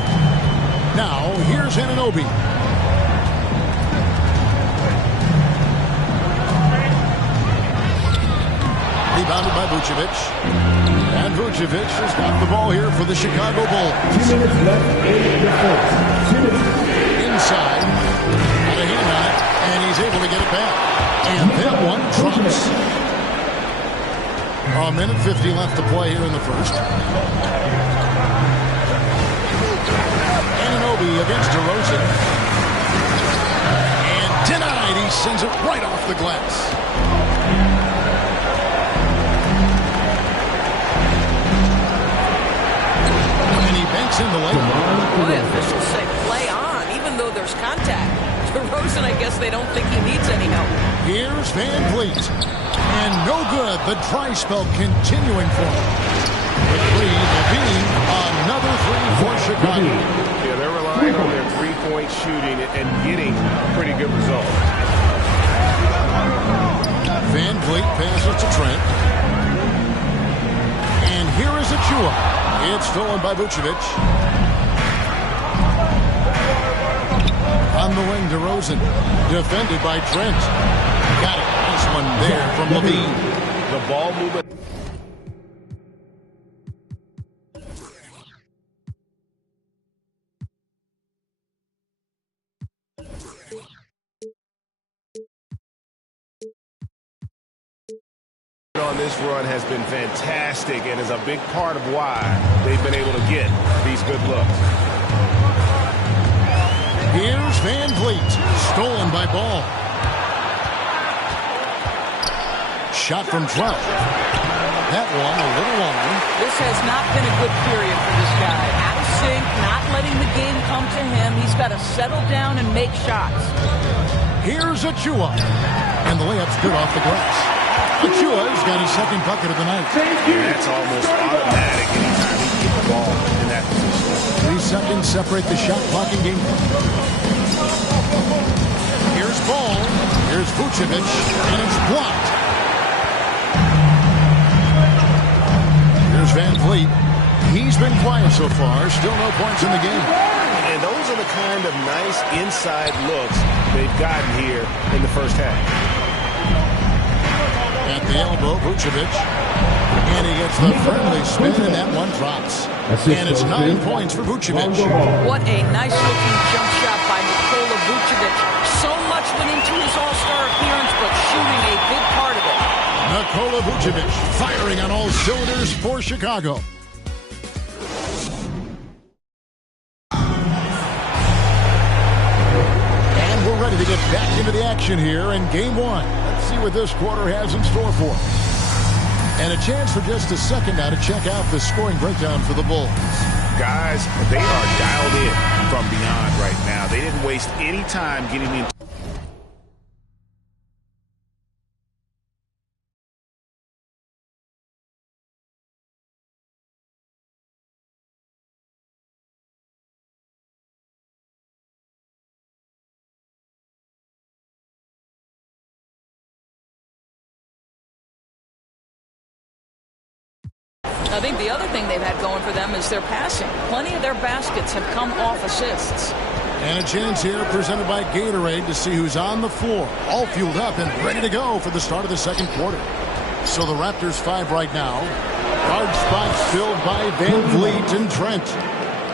Now, here's Anunoby. Rebounded by Vucevic. And Vucevic has got the ball here for the Chicago Bulls. 2 minutes left in the first. 2 minutes. Inside. Got a hand on it. And he's able to get it back. And that one drops. A minute 50 left to play here in the first. Anunoby against DeRozan. And denied. He sends it right off the glass. And he banks in the lane. Boy, officials say play on, even though there's contact. DeRozan, I guess they don't think he needs any help. Here's Van Vliet. And no good. The dry spell continuing for him. The three, Levine, another 3 for Chicago. Yeah, they're relying on their three-point shooting and getting a pretty good result. Van Vliet passes to Trent. And here is Achua. It's stolen by Vucevic. On the wing, DeRozan. Defended by Trent. Got it. Nice one there from Levine. The ball movement. On this run has been fantastic and is a big part of why they've been able to get these good looks. Here's Van Vliet. Stolen by Ball. Shot from Trout. That one a little long. This has not been a good period for this guy. Out of sync, not letting the game come to him. He's got to settle down and make shots. Here's Achua. And the layup's good off the glass. Achua's got his second bucket of the night. That's almost automatic anytime he can get the ball in that position. 3 seconds separate the shot clock and game. Here's Ball. Here's Vucevic. And it's blocked. Here's Van Vliet. He's been quiet so far. Still no points in the game. And those are the kind of nice inside looks they've gotten here in the first half. At the elbow, Vucevic. And he gets the friendly spin, and that one drops. And it's 9 points for Vucevic. What a nice-looking jump shot by Nikola Vucevic. So much went into his all-star appearance, but shooting a big part of it. Nikola Vucevic firing on all cylinders for Chicago. And we're ready to get back into the action here in Game 1. Let's see what this quarter has in store for us. And a chance for just a second now to check out the scoring breakdown for the Bulls. Guys, they are dialed in from beyond right now. They didn't waste any time getting into I think the other thing they've had going for them is their passing. Plenty of their baskets have come off assists. And a chance here presented by Gatorade to see who's on the floor. All fueled up and ready to go for the start of the second quarter. So the Raptors 5 right now. Guard spots filled by Van Vliet and Trent.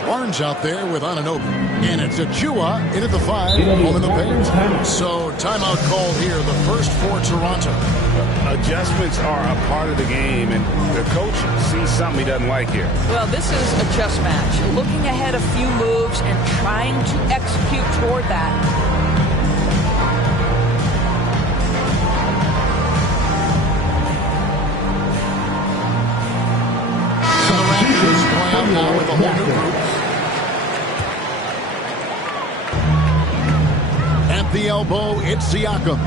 Barnes out there with Anunoby. And it's Achua in at the 5, home in the paint. So timeout call here, the first for Toronto. Adjustments are a part of the game, and the coach sees something he doesn't like here. Well, this is a chess match. Looking ahead a few moves and trying to execute toward that. So the Raptors going out now with a whole new group. At the elbow, it's Siakam.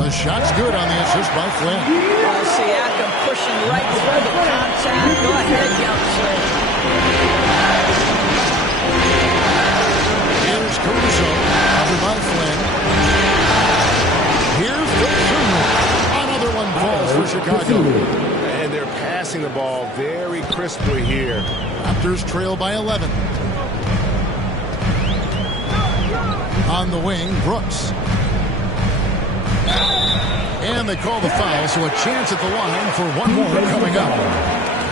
The shot's good on the assist by Flynn. Siakam pushing right through the contact. Go ahead, young sir. Here's Caruso, covered by Flynn. Here's the Jr. Another one falls for Chicago. And they're passing the ball very crisply here. Raptors trail by 11. On the wing, Brooks. And they call the foul, so a chance at the line for one more coming up.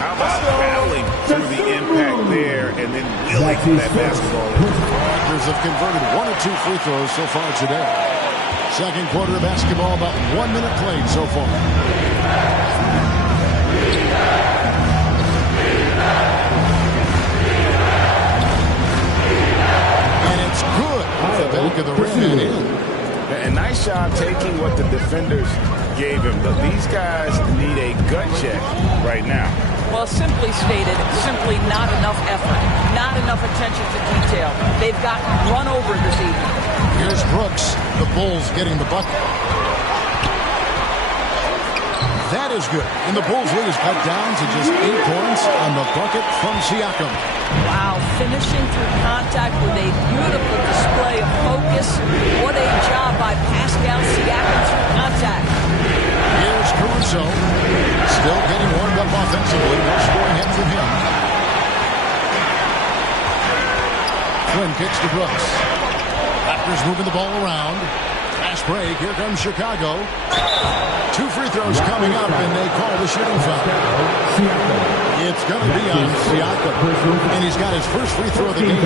How about fouling through the impact there and then wheeling that basketball in? Raptors have converted 1 or 2 free throws so far today. Second quarter of basketball, about 1 minute played so far. And it's good off the back of the rim and in. A nice job taking what the defenders gave him. But these guys need a gut check right now. Well, simply stated, simply not enough effort, not enough attention to detail. They've gotten run over this evening. Here's Brooks. The Bulls getting the bucket. That is good. And the Bulls lead is cut down to just 8 points on the bucket from Siakam. Wow, finishing through contact with a beautiful display of focus. What a job by Pascal Siakam through contact. Here's Caruso. Still getting warmed up offensively. No scoring hit from him. kicks to Brooks. Raptors moving the ball around. Fast break. Here comes Chicago. 2 free throws coming up, and they call the shooting foul. It's going to be on Siakam. And he's got his first free throw of the game.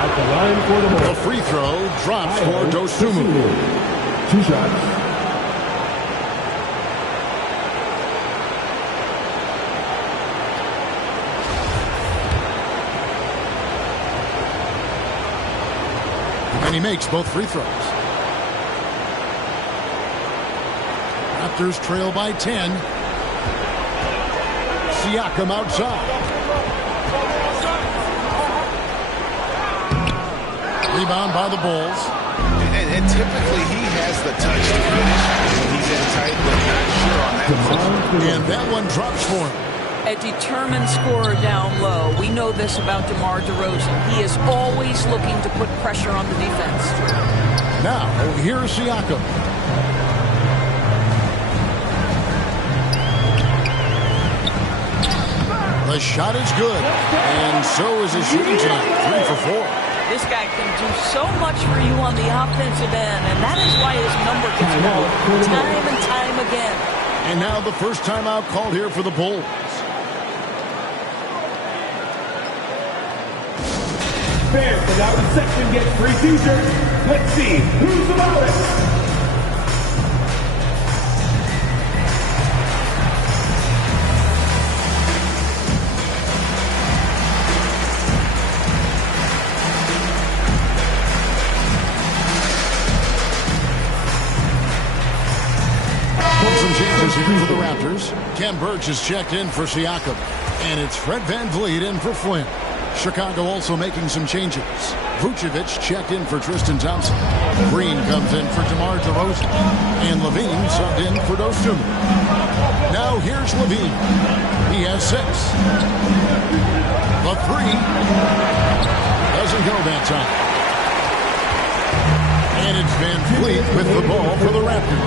At the line for the ball. The free throw drops for Dosunmu. 2 shots. And he makes both free throws. Raptors trail by 10. Siakam outside. Rebound by the Bulls. And typically he has the touch to finish when he's in tight, but not sure on that. And that one drops for him. A determined scorer down low. We know this about DeMar DeRozan. He is always looking to put pressure on the defense. Now, here's Siakam. The shot is good, and so is his shooting tonight. 3 for 4. This guy can do so much for you on the offensive end, and that is why his number gets called time and time again. And now the first timeout called here for the Bulls. Fans in our section get free t-shirts. Let's see who's about it. Some changes here for the Raptors. Ken Birch is checked in for Siakam. And it's Fred VanVleet in for Flynn. Chicago also making some changes. Vucevic checked in for Tristan Thompson. Green comes in for DeMar DeRozan. And Levine subbed in for Dosunmu. Now here's Levine. He has 6. The 3 doesn't go that time. And it's VanVleet with the ball for the Raptors.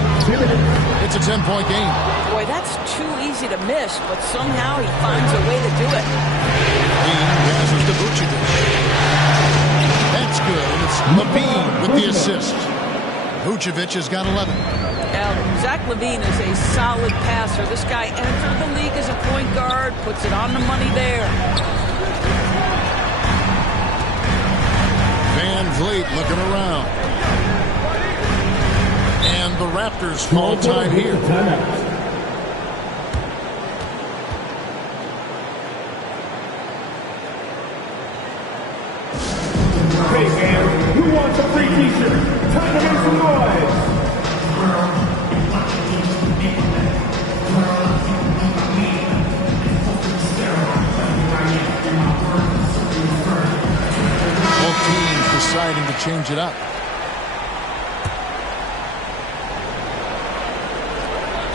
It's a 10-point game. Boy, that's too easy to miss, but somehow he finds a way to do it. Levine passes to Vucevic. That's good. And it's Levine with the assist. Vucevic has got 11. Now, Zach LaVine is a solid passer. This guy entered the league as a point guard, puts it on the money there. VanVleet looking around. And the Raptors call time here. Hey fans, who wants a free t-shirt? Time to make some noise. Both teams deciding to change it up.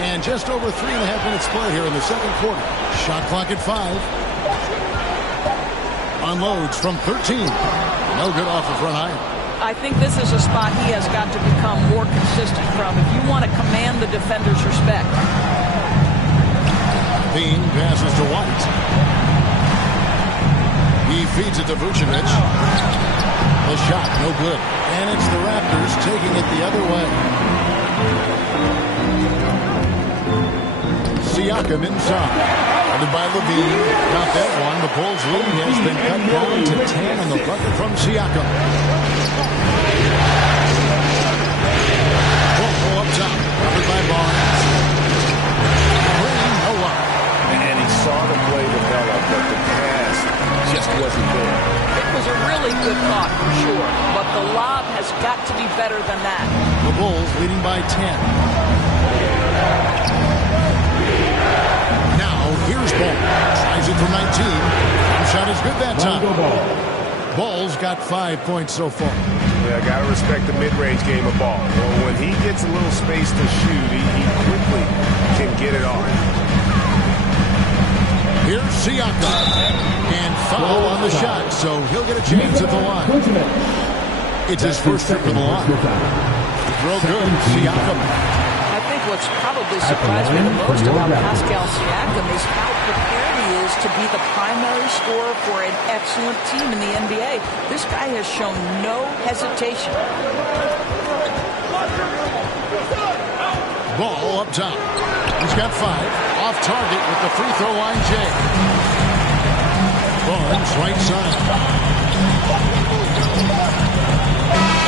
And just over 3.5 minutes played here in the second quarter. Shot clock at 5. Unloads from 13. No good off the front iron. I think this is a spot he has got to become more consistent from if you want to command the defender's respect. Bean passes to White. He feeds it to Vucevic. The shot, no good. And it's the Raptors taking it the other way. Siakam inside. Guarded by LaVine. Got that one. The Bulls' lead has been cut down to 10 on the bucket from Siakam. Ball up top. Covered by Barnes. Green, no up. And he saw the play develop, but the pass just wasn't there. It was a really good thought for sure, but the lob has got to be better than that. The Bulls leading by 10. Here's Ball. Tries it from 19. And shot is good that time. Ball's got 5 points so far. Yeah, got to respect the mid-range game of Ball. Well, when he gets a little space to shoot, he quickly can get it off. Here's Siakam. And foul on the shot, so he'll get a chance at the line. It's his first trip to the line. Throw good. Siakam. I think what's probably surprised me the most about Pascal Siakam is how prepared he is is to be the primary scorer for an excellent team in the NBA. This guy has shown no hesitation. Ball up top. He's got 5. Off target with the free throw line, Jay. Barnes right side.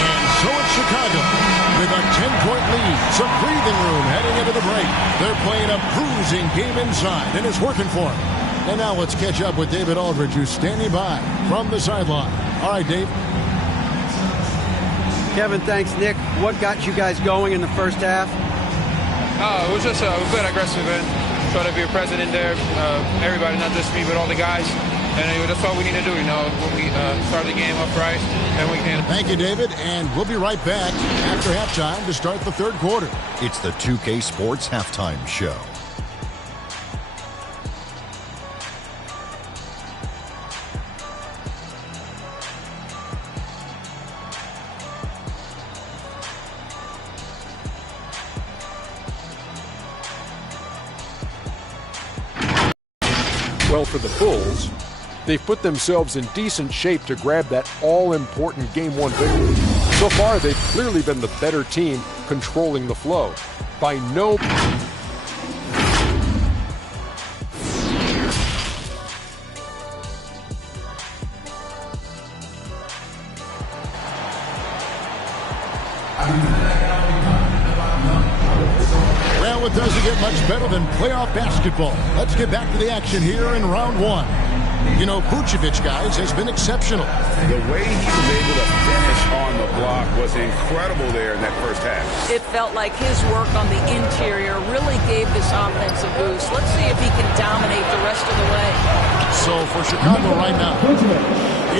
And so it's Chicago with a 10-point lead. Some breathing room heading into the break. They're playing a bruising game inside, and it's working for them. And now let's catch up with David Aldridge, who's standing by from the sideline. All right, Dave. Kevin, thanks, Nick. What got you guys going in the first half? It was just we played aggressive and try to be present in there. Everybody, not just me, but all the guys. And anyway, that's all we need to do, you know, when we start the game up right, and we can. Thank you, David, and we'll be right back after halftime to start the third quarter. It's the 2K Sports Halftime Show. Well, for the Bulls, they've put themselves in decent shape to grab that all-important Game 1 victory. So far, they've clearly been the better team controlling the flow. By no... Well, it doesn't get much better than playoff basketball. Let's get back to the action here in round 1. You know, Vucevic, guys, has been exceptional. The way he was able to finish on the block was incredible there in that first half. It felt like his work on the interior really gave this offense a boost. Let's see if he can dominate the rest of the way. So for Chicago right now,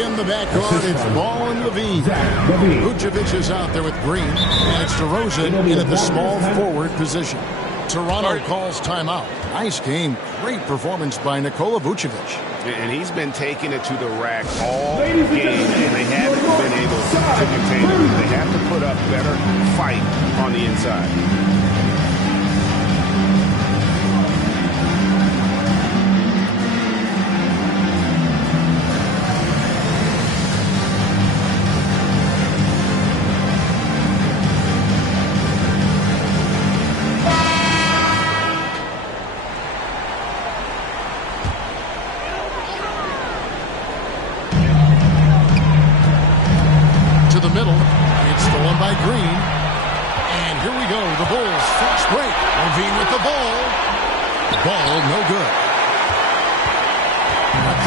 in the backcourt, it's Ball and Levine. Vucevic is out there with Green, and it's DeRozan in at the small forward position. Toronto calls timeout. Nice game. Great performance by Nikola Vucevic. And he's been taking it to the rack all game, and they haven't been able to contain it. They have to put up better fight on the inside.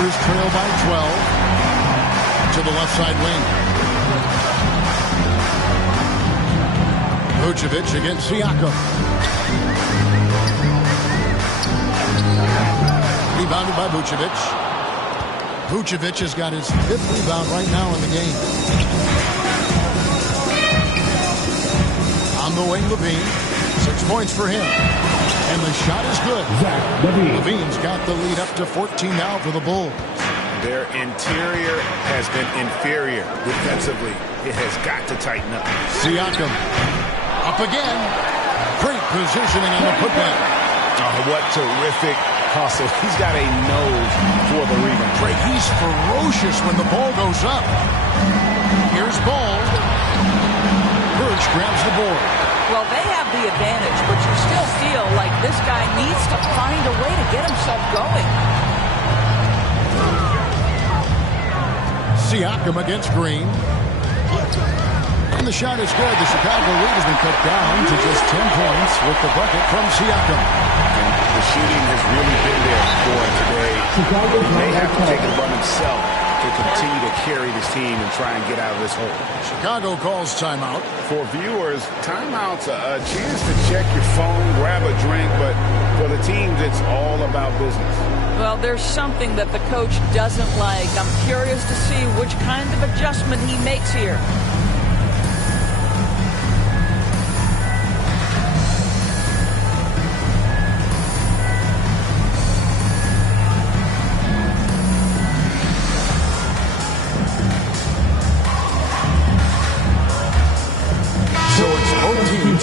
Trail by 12 to the left side wing. Vucevic against Siakam. Rebounded by Vucevic. Vucevic has got his 5th rebound right now in the game. On the wing, Levine. 6 points for him. And the shot is good. Levine's got the lead up to 14 now for the Bulls. Their interior has been inferior defensively. It has got to tighten up. Siakam up again. Great positioning on the putback. Oh, what terrific hustle. He's got a nose for the rebound. Great. He's ferocious when the ball goes up. Here's Ball. Birch grabs the board. Well, they have the advantage, but you still feel like this guy needs to find a way to get himself going. Siakam against Green. And the shot is good. The Chicago lead has been cut down to just 10 points with the bucket from Siakam. And the shooting has really been there for him today. They have to take it upon themselves to continue to carry this team and try and get out of this hole. Chicago calls timeout. For viewers, timeout's a chance to check your phone, grab a drink, but for the teams, it's all about business. Well, there's something that the coach doesn't like. I'm curious to see which kind of adjustment he makes here.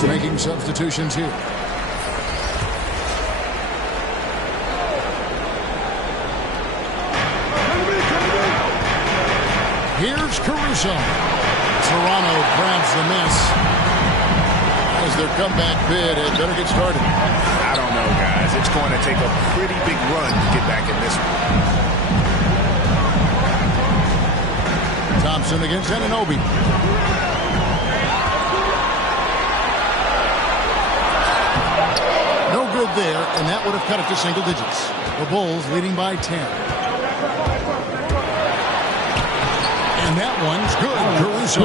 Making substitutions here. Here's Caruso. Toronto grabs the miss as their comeback bid had better get started. I don't know, guys. It's going to take a pretty big run to get back in this one. Thompson against Anunoby. No good there, and that would have cut it to single digits. The Bulls leading by 10. And that one's good. Caruso.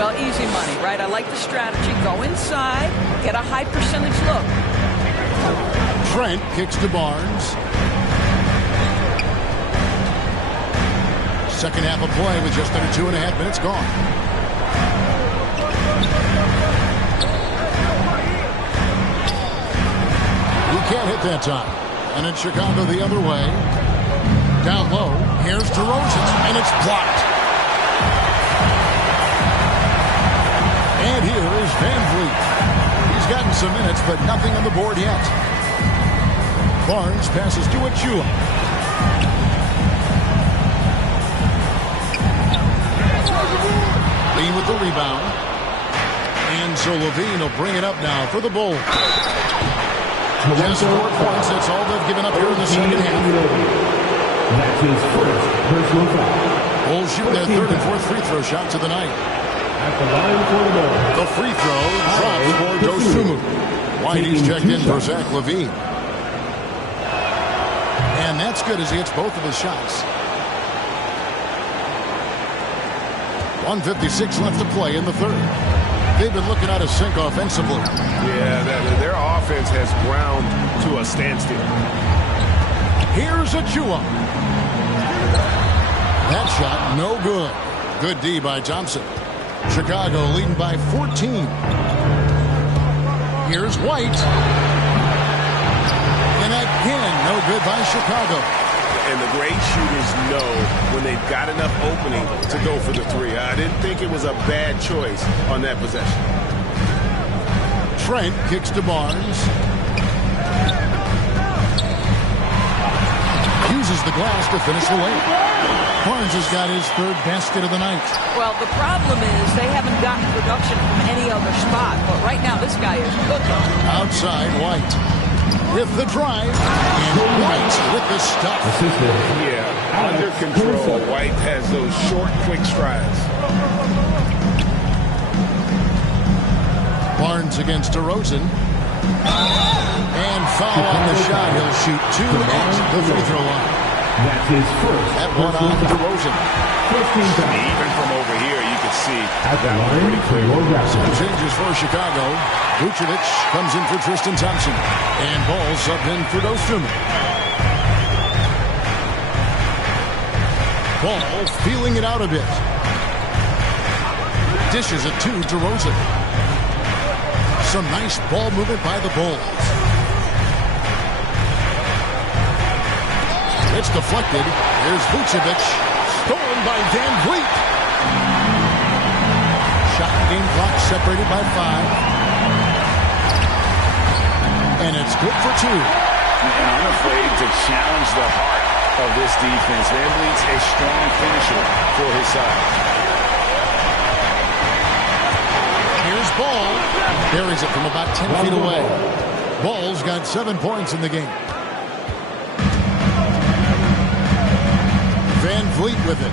Well, easy money, right? I like the strategy. Go inside, get a high percentage look. Trent kicks to Barnes. Second half of play with just under 2.5 minutes gone. He can't hit that time. And it's Chicago the other way. Down low. Here's DeRozan, and it's blocked. And here is Van Vliet. He's gotten some minutes, but nothing on the board yet. Barnes passes to Achua. Lean with the rebound. And so Levine will bring it up now for the Bulls. Just 4 points. That's all they've given up here in the second half. That's his first personal foul. Bulls shoot their third and fourth free throw shots of the night. At the line for the ball. The free throw drops for Dosunmu. Whitey's checked in for Zach LaVine. And that's good as he hits both of his shots. 1:56 left to play in the third. They've been looking out of sync offensively. Yeah, their offense has ground to a standstill. Here's Achua. That shot, no good. Good D by Thompson. Chicago leading by 14. Here's White. And again, no good by Chicago. And the great shooters know when they've got enough opening to go for the three. I didn't think it was a bad choice on that possession. Trent kicks to Barnes. Uses the glass to finish the layup. Barnes has got his third basket of the night. Well, the problem is they haven't gotten production from any other spot. But right now, this guy is cooking. Outside, White. With the drive, and White with the stop. Yeah, under control. White has those short, quick strides. Barnes against DeRozan. And foul on the shot. He'll shoot 2 at the free throw line. That's his first. That one on DeRozan. Even from over here, you can see at the line for your Some changes for Chicago. Vucevic comes in for Tristan Thompson. And Ball subbed in for Dosunmu. Ball feeling it out a bit. Dishes it to DeRozan. Some nice ball movement by the Bulls. It's deflected. Here's Vucevic. Stolen by Van Vliet. Shot game clock separated by 5. And it's good for 2. And unafraid to challenge the heart of this defense. Van Vliet's a strong finisher for his side. Here's Ball. Buries it from about 10 feet away. Ball's got 7 points in the game. Van Vliet with it.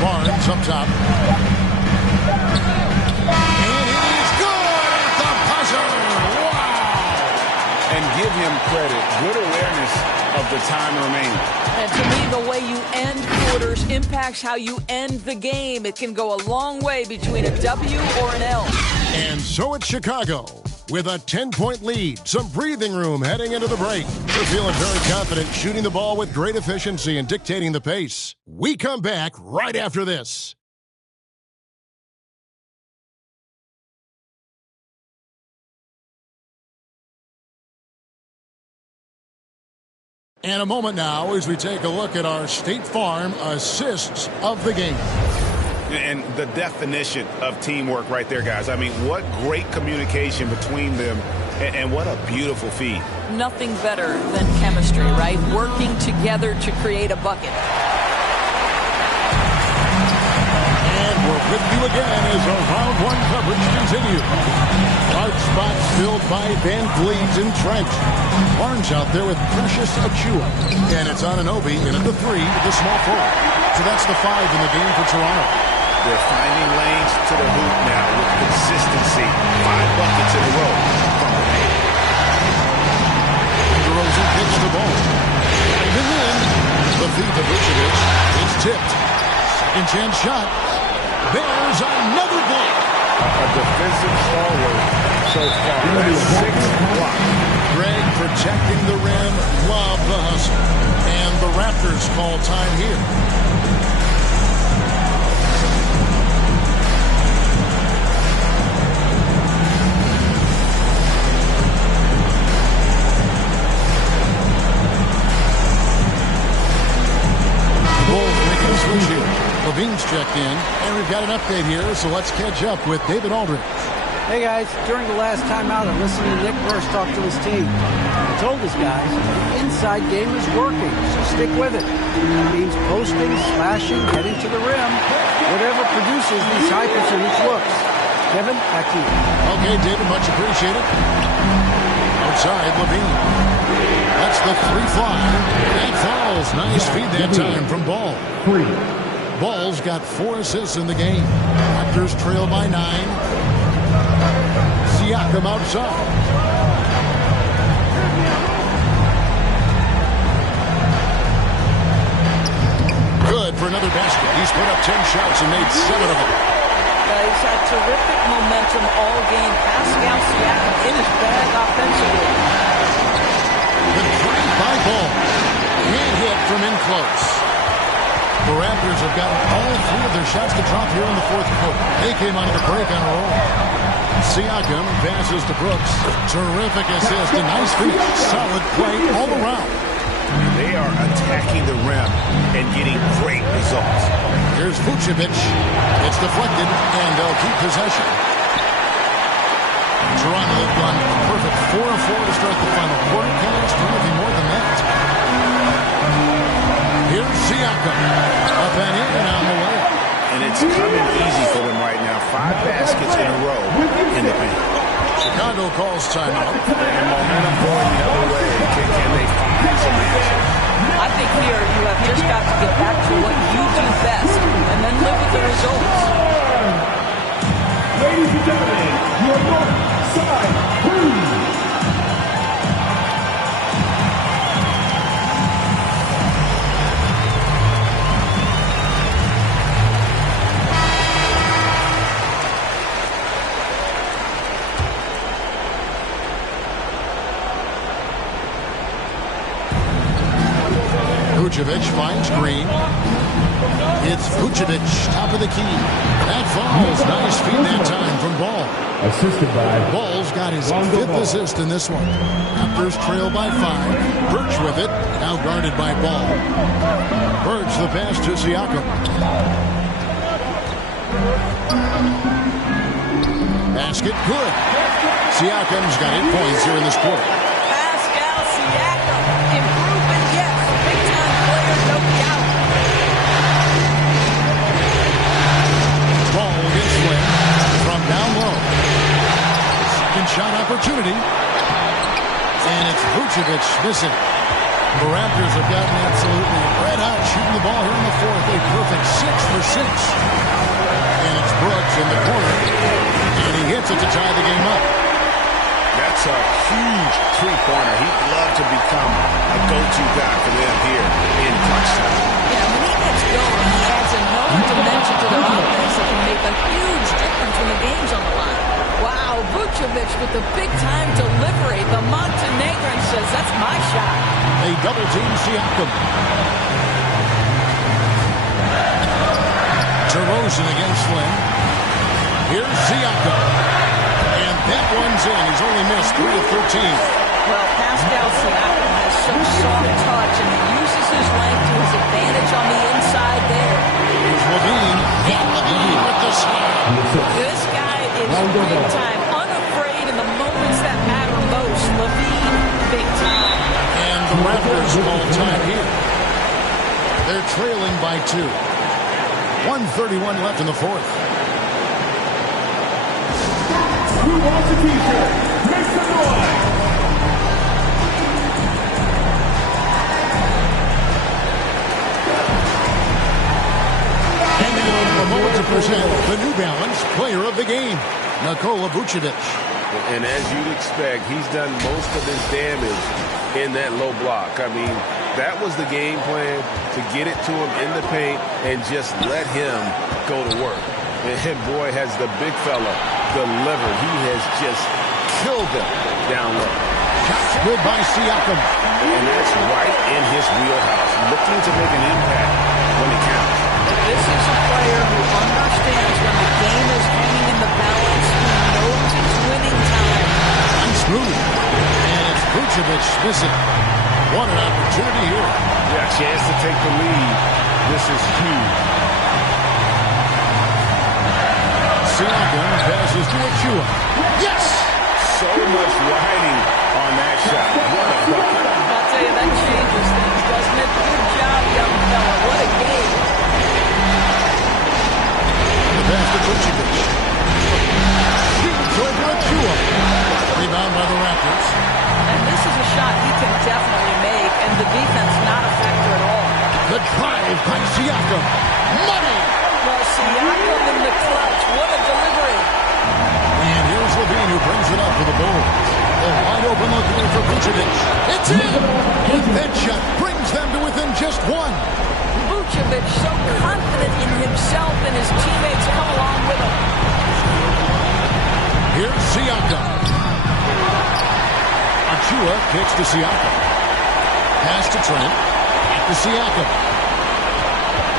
Barnes up top. And it is good at the buzzer. Wow! And give him credit. Good awareness of the time remaining. And to me, the way you end quarters impacts how you end the game. It can go a long way between a W or an L. And so it's Chicago with a 10-point lead. Some breathing room heading into the break. They're feeling very confident, shooting the ball with great efficiency and dictating the pace. We come back right after this. And a moment now as we take a look at our State Farm assists of the game. And the definition of teamwork right there, guys. I mean, what great communication between them, and what a beautiful feed. Nothing better than chemistry, right? Working together to create a bucket. And we're with you again as our round one coverage continues. Hard spots filled by Van Vliet and Trent. Barnes out there with Precious Achua. And it's Anunoby in at the 3, the small forward. So that's the 5 in the game for Toronto. They're finding lanes to the hoop now with consistency. 5 buckets in a row from the paint. DeRozan kicks the ball. Diving in. The feed to Vucevic. It's tipped. Second chance shot. There's another block. A defensive stalwart so far. That's 6 blocks. Greg protecting the rim. Love the hustle. And the Raptors call time here. Levine's checked in, and we've got an update here, so let's catch up with David Aldridge. Hey guys, during the last timeout, I listened to Nick Nurse talk to his team. He told his guys the inside game is working, so stick with it. That means posting, slashing, getting to the rim, whatever produces these high percentage looks. Kevin, back to you. Okay, David, much appreciated. Outside, Levine. That's the 3 fly. That fouls. Nice feed that time from Ball. 3. Ball's got 4 assists in the game. Raptors trail by 9. Siakam outside. Good for another basket. He's put up 10 shots and made 7 of them. He's had terrific momentum all game. Pascal Siakam in his bag offensively. The drive by Ball. Can't hit from in close. The Raptors have gotten all 3 of their shots to drop here in the 4th quarter. They came out of the break on a roll. Siakam passes to Brooks. Terrific assist. A nice finish. Solid play all around. They are attacking the rim and getting great results. Here's Vucevic. It's deflected, and they'll keep possession. Toronto have gone a perfect 4-4 to start the final quarter. Can't ask for anything more than that. Here's Siakam. Up and in and on the way. And it's coming easy for them right now. 5 baskets in a row in the paint. Chicago calls timeout. And momentum going the other way. Can they find some answers? I think here you have just got to get back to what you do best and then live with the results. Ladies and gentlemen, your North Side Crew. Vucevic finds Green. It's Vucevic, top of the key. That falls. Nice feed that time from Ball. Assisted by Ball's got his 5th assist in this one. Raptors trail by 5. Birch with it. Now guarded by Ball. Birch the pass to Siakam. Basket good. Siakam's got 8 points here in this quarter. Pascal Siakam, improvement, yes. Big time player, no doubt. Ball against Flynn from down low. Second shot opportunity. And it's Vucevic missing. The Raptors have gotten absolutely red hot shooting the ball here in the 4th. A perfect 6 for 6. And it's Brooks in the corner. And he hits it to tie the game up. That's a huge 3-pointer. He'd love to become a go-to guy for them here in clutch time. Yeah, when he gets going, he adds another dimension to their offense that can make a huge difference when the game's on the line. Wow, Vucevic with the big-time delivery. The Montenegrin says, that's my shot. They double-team Siakam. DeRozan against Flynn. Here's Siakam. And that one's in. He's only missed 3 of 13. Well, Pascal Siakam has such soft touch, and he uses his length to his advantage on the inside there. Here's Levine. And Levine with the slam. This guy is big time, unafraid in the moments that matter most. Levine, big time. And the Raptors call time here. They're trailing by 2. 1:31 left in the fourth. Who wants a t-shirt? Make some noise! And now a moment to present the New Balance Player of the Game, Nikola Vucevic. And as you'd expect, he's done most of his damage in that low block. I mean, that was the game plan, to get it to him in the paint and just let him go to work. And boy, has the big fella delivered. He has just killed them down low. Shots good by Siakam. And that's right in his wheelhouse, looking to make an impact when it counts. This is a player who understands when the game is hanging in the balance, who knows it's winning time. Unscrewed. And it's Vucevic missing. What an opportunity here. Yeah, chance to take the lead. This is huge. Siakam passes to Achua. Yes! So much riding on that shot. What a bucket. I'll tell you, that changes things, doesn't it? Good job, young fella. What a game. The pass to Vucevic. Shoots over Achua. Rebound by the Raptors. And this is a shot he can definitely make, and the defense not a factor at all. The drive by Siakam. Money! Well, Siakam in the clutch. What a delivery. And here's Levine who brings it up for the Bulls. A wide open look here for Vucevic. It's in! And that shot brings them to within just 1. Vucevic so confident in himself, and his teammates come along with him. Here's Siakam. Achua kicks to Siakam. Pass to Trent. Back to Siakam.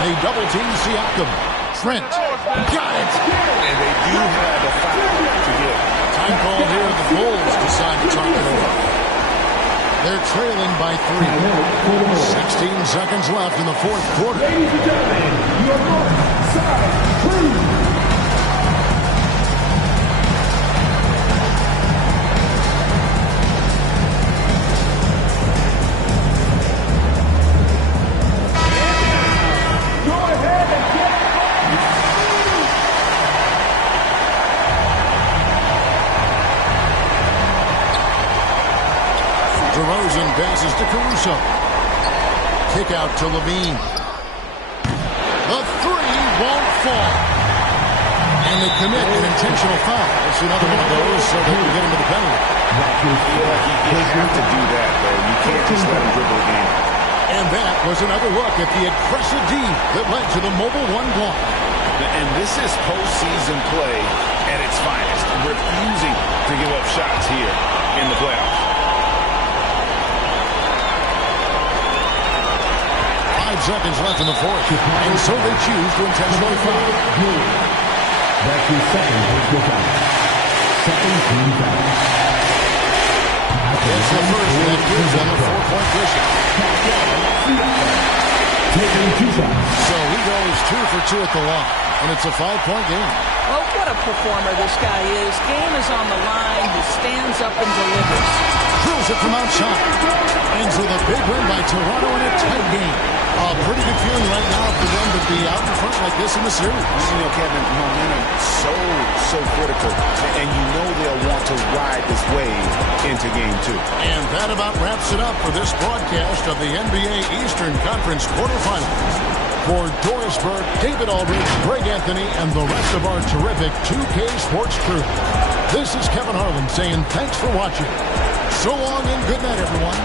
They double team Siakam. Trent. Got it. And they do have a foul to give. Time call here. The Bulls decide to talk it over. They're trailing by 3. 16 seconds left in the fourth quarter. Ladies and gentlemen, your North Side Crew. DeRozan passes to Caruso. Kick out to Levine. The three won't fall. And they commit an intentional foul. It's another one of those so they can get into the penalty. You have to do that, though. You can't just let him dribble again. And that was another look at the aggressive D that led to the Mobile One block. And this is postseason play at its finest. Refusing to give up shots here in the playoffs. 5 seconds left in the fourth. And so they choose to intentionally foul. That's your second personal foul. Second team foul. It's the first that gives them a 4-point cushion. Taking 2 shots. So he goes 2 for 2 at the line. And it's a 5-point game. Oh, what a performer this guy is. Game is on the line. He stands up and delivers. Drills it from outside. Ends with a big win by Toronto in a tight game. A pretty good feeling right now for them to be out in front like this in the series. You know, Kevin, momentum so critical. And you know they'll want to ride this wave into game 2. And that about wraps it up for this broadcast of the NBA Eastern Conference quarterfinals. For Doris Burke, David Aldridge, Greg Anthony, and the rest of our terrific 2K Sports crew, this is Kevin Harlan saying thanks for watching. So long and good night, everyone.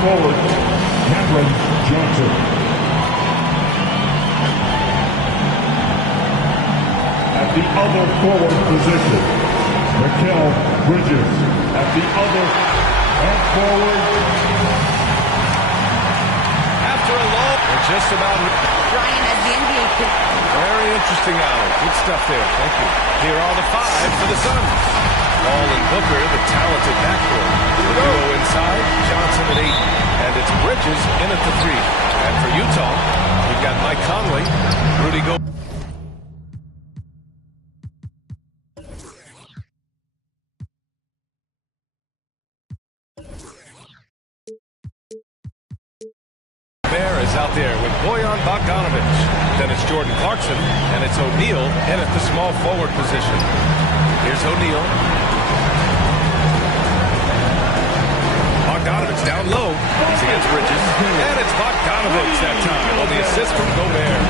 forward, Cameron Johnson. At the other forward position, Raquel Bridges. At the other and forward. After a long, we're just about. Ryan, as the NBA could. Very interesting hour. Good stuff there. Thank you. Here are the five for the Suns. Ball and Booker, the talented backcourt. The duo inside, Johnson at 8. And it's Bridges in at the 3. And for Utah, we've got Mike Conley, Rudy Gobert. Is out there with Bojan Bogdanovic. Then it's Jordan Clarkson, and it's O'Neal in at the small forward position. Here's O'Neal. Bogdanovic down low. He's against Bridges. And it's Bogdanovic that time on the assist from Gobert.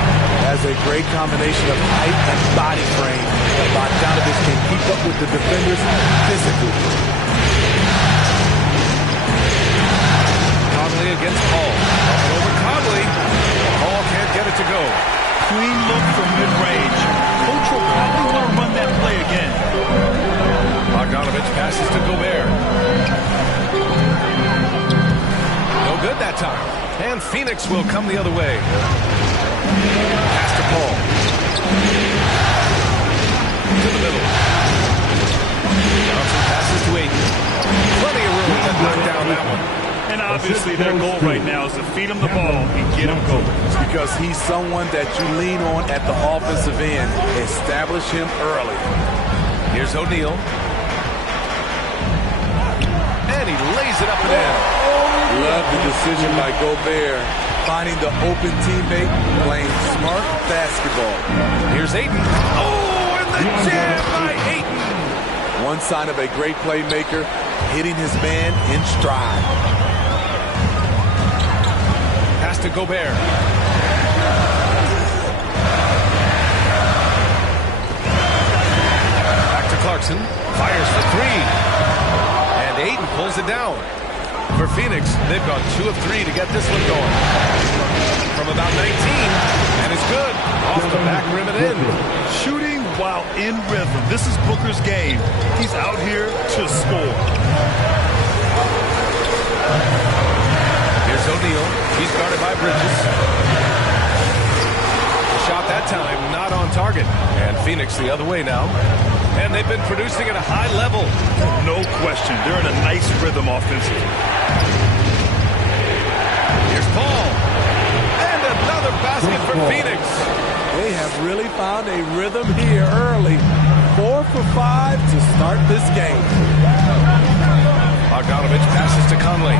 Has a great combination of height and body frame. Bogdanovic can keep up with the defenders physically. Conley against Paul. Over Conley. Paul can't get it to go. Clean look from mid-range. Coach will probably want to run that play again. Bogdanovic passes to Gobert. No good that time. And Phoenix will come the other way. Pass to Paul. To the middle. Johnson passes to 8. Plenty of room to knock down that one. And obviously their goal right now is to feed him the ball and get him going. Because he's someone that you lean on at the offensive end. Establish him early. Here's O'Neal. And he lays it up and in. Love the decision by Gobert. Finding the open teammate, playing smart basketball. Here's Ayton. Oh, and the jam by Ayton. One sign of a great playmaker, hitting his man in stride. Pass to Gobert. Back to Clarkson. Fires for 3. And Ayton pulls it down. For Phoenix, they've gone 2 of 3 to get this one going. From about 19. And it's good. Off the back rim and in. Shooting while in rhythm. This is Booker's game. He's out here to score. Here's O'Neal. He's guarded by Bridges. Shot that time, not on target. And Phoenix the other way now. And they've been producing at a high level. No question. They're in a nice rhythm offensively. Here's Paul. And another basket for Phoenix. They have really found a rhythm here early. 4 for 5 to start this game. Bogdanovic passes to Conley.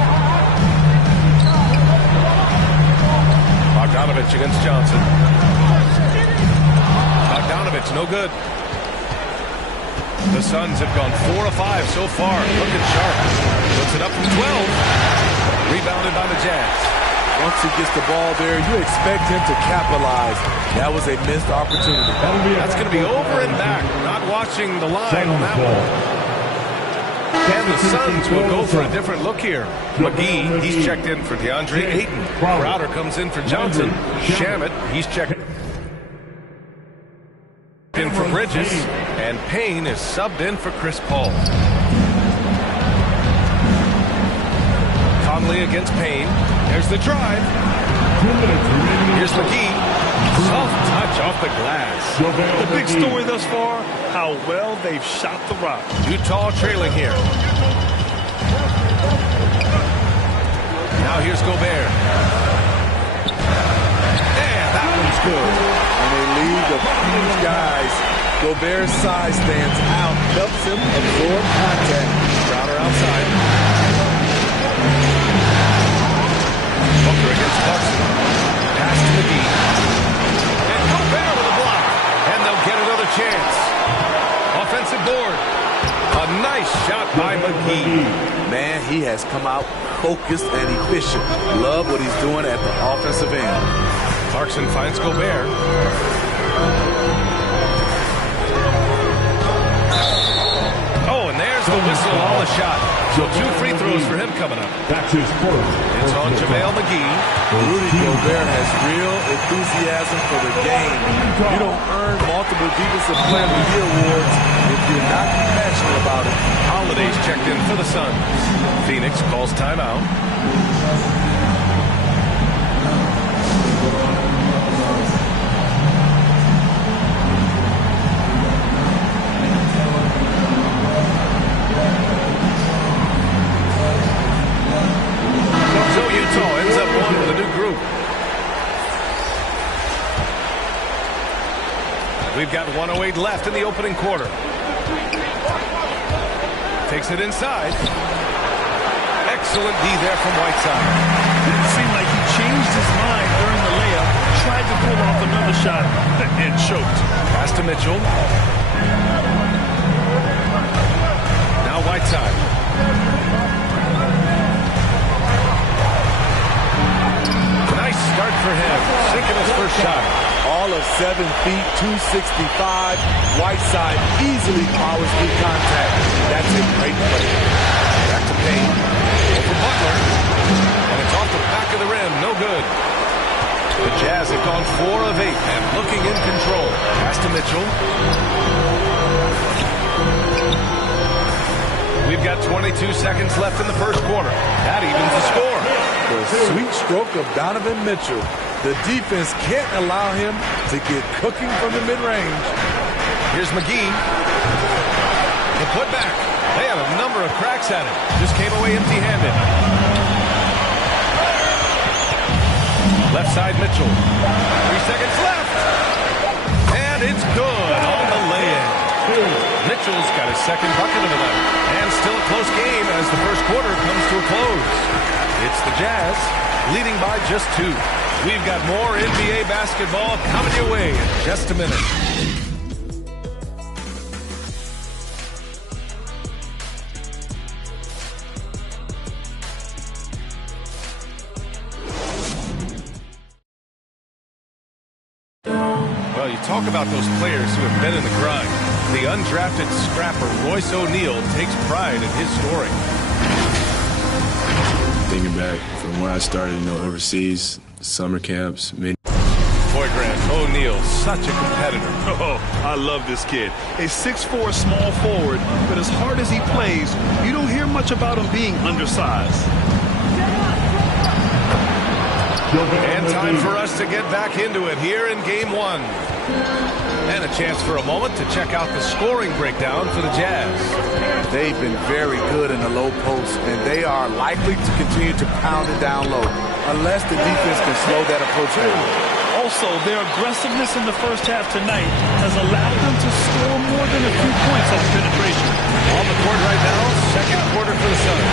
Bogdanovic against Johnson. Bogdanovic, no good. The Suns have gone 4 of 5 so far. Looking sharp. Puts it up from 12. Rebounded by the Jazz. Once he gets the ball there, you expect him to capitalize. That was a missed opportunity. That's going to be over and back. Not watching the line on that one. And the Suns will go for a different look here. McGee, he's checked in for DeAndre Ayton. Crowder comes in for Johnson. Shamet, he's checked in for Bridges. And Payne is subbed in for Chris Paul. Conley against Payne. There's the drive. Here's McGee. Soft touch off the glass. The big story thus far, how well they've shot the rock. Utah trailing here. Now here's Gobert. And that one's good. In a league of huge guys, Gobert's size stands out, helps him absorb contact. Crowder outside. Booker against Clarkson. Pass to McGee. And Gobert with a block. And they'll get another chance. Offensive board. A nice shot by McGee. Man, he has come out focused and efficient. Love what he's doing at the offensive end. Clarkson finds Gobert. Oh, and there's the whistle all a shot. So 2 free throws for him coming up. That's his first. It's on JaVale McGee. Rudy Gobert has real enthusiasm for the game. You don't earn multiple Defensive Player of the Year awards if you're not passionate about it. Holiday's checked in for the Suns. Phoenix calls timeout. So Utah ends up one with a new group. We've got 1:08 left in the opening quarter. Takes it inside. Excellent D there from Whiteside. Didn't seem like he changed his mind during the layup. Tried to pull off another shot and choked. Pass to Mitchell. Now Whiteside. Nice start for him. Sinking his first shot. All of 7 feet, 265. Whiteside easily powers through contact. That's a great play. Back to Payne. Over Butler. And it's off the back of the rim. No good. The Jazz have gone 4 of 8 and looking in control. Pass to Mitchell. We've got 22 seconds left in the first quarter. That evens the score. The sweet stroke of Donovan Mitchell. The defense can't allow him to get cooking from the mid-range. Here's McGee. The putback. They had a number of cracks at it. Just came away empty-handed. Left side Mitchell. 3 seconds left. And it's good on the lay-in. Mitchell's got his second bucket of the night. And still a close game as the first quarter comes to a close. It's the Jazz leading by just 2. We've got more NBA basketball coming your way in just a minute. Well, you talk about those players who have been in the grind. The undrafted scrapper Royce O'Neal takes pride in his story. Thinking back from when I started, overseas, summer camps, Boy, Grant, O'Neal, such a competitor. Oh, I love this kid. A 6'4" small forward, but as hard as he plays, you don't hear much about him being undersized. And time for us to get back into it here in Game 1. And a chance for a moment to check out the scoring breakdown for the Jazz. They've been very good in the low post, and they are likely to continue to pound it down low unless the defense can slow that approach down. Also, their aggressiveness in the first half tonight has allowed them to score more than a few points on penetration. On the court right now, second quarter for the Suns.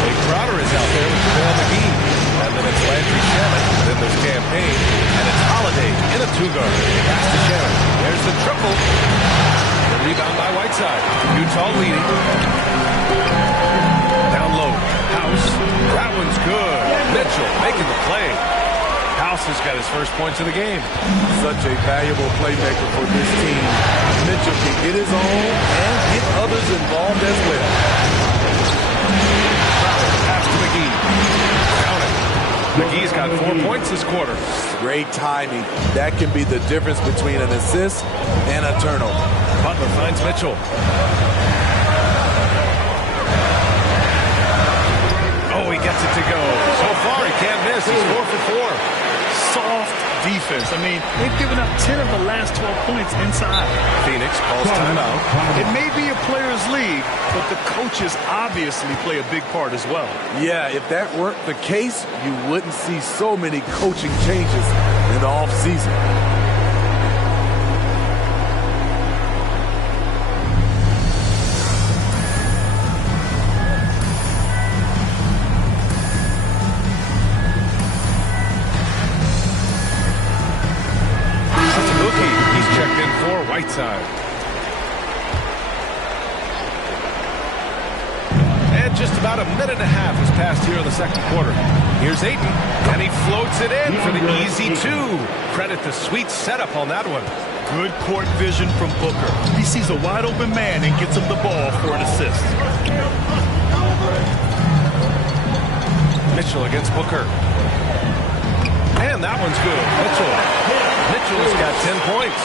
Jake Crowder is out there with JaVale McGee. And then it's Landry Shamet. Then there's Campaign. And it's Holiday in a 2-guard. Pass to Shamet. There's the triple. The rebound by Whiteside. Utah leading. Down low. House. That one's good. Mitchell making the play. House has got his first points of the game. Such a valuable playmaker for this team. Mitchell can get his own and get others involved as well. Pass to McGee. Count it. McGee's got 4 points this quarter. Great timing. That can be the difference between an assist and a turnover. Butler finds Mitchell. Oh, he gets it to go. So far, he can't miss. He's 4 for 4. Soft defense. I mean, they've given up 10 of the last 12 points inside. Phoenix calls timeout. It may be a players' league, but the coaches obviously play a big part as well. Yeah, if that weren't the case, you wouldn't see so many coaching changes in the offseason. Whiteside. And just about a minute and a half has passed here in the second quarter. Here's Ayton, and he floats it in for the easy 2. Credit the sweet setup on that one. Good court vision from Booker. He sees a wide open man and gets him the ball for an assist. Mitchell against Booker. And that one's good. Mitchell's got 10 points.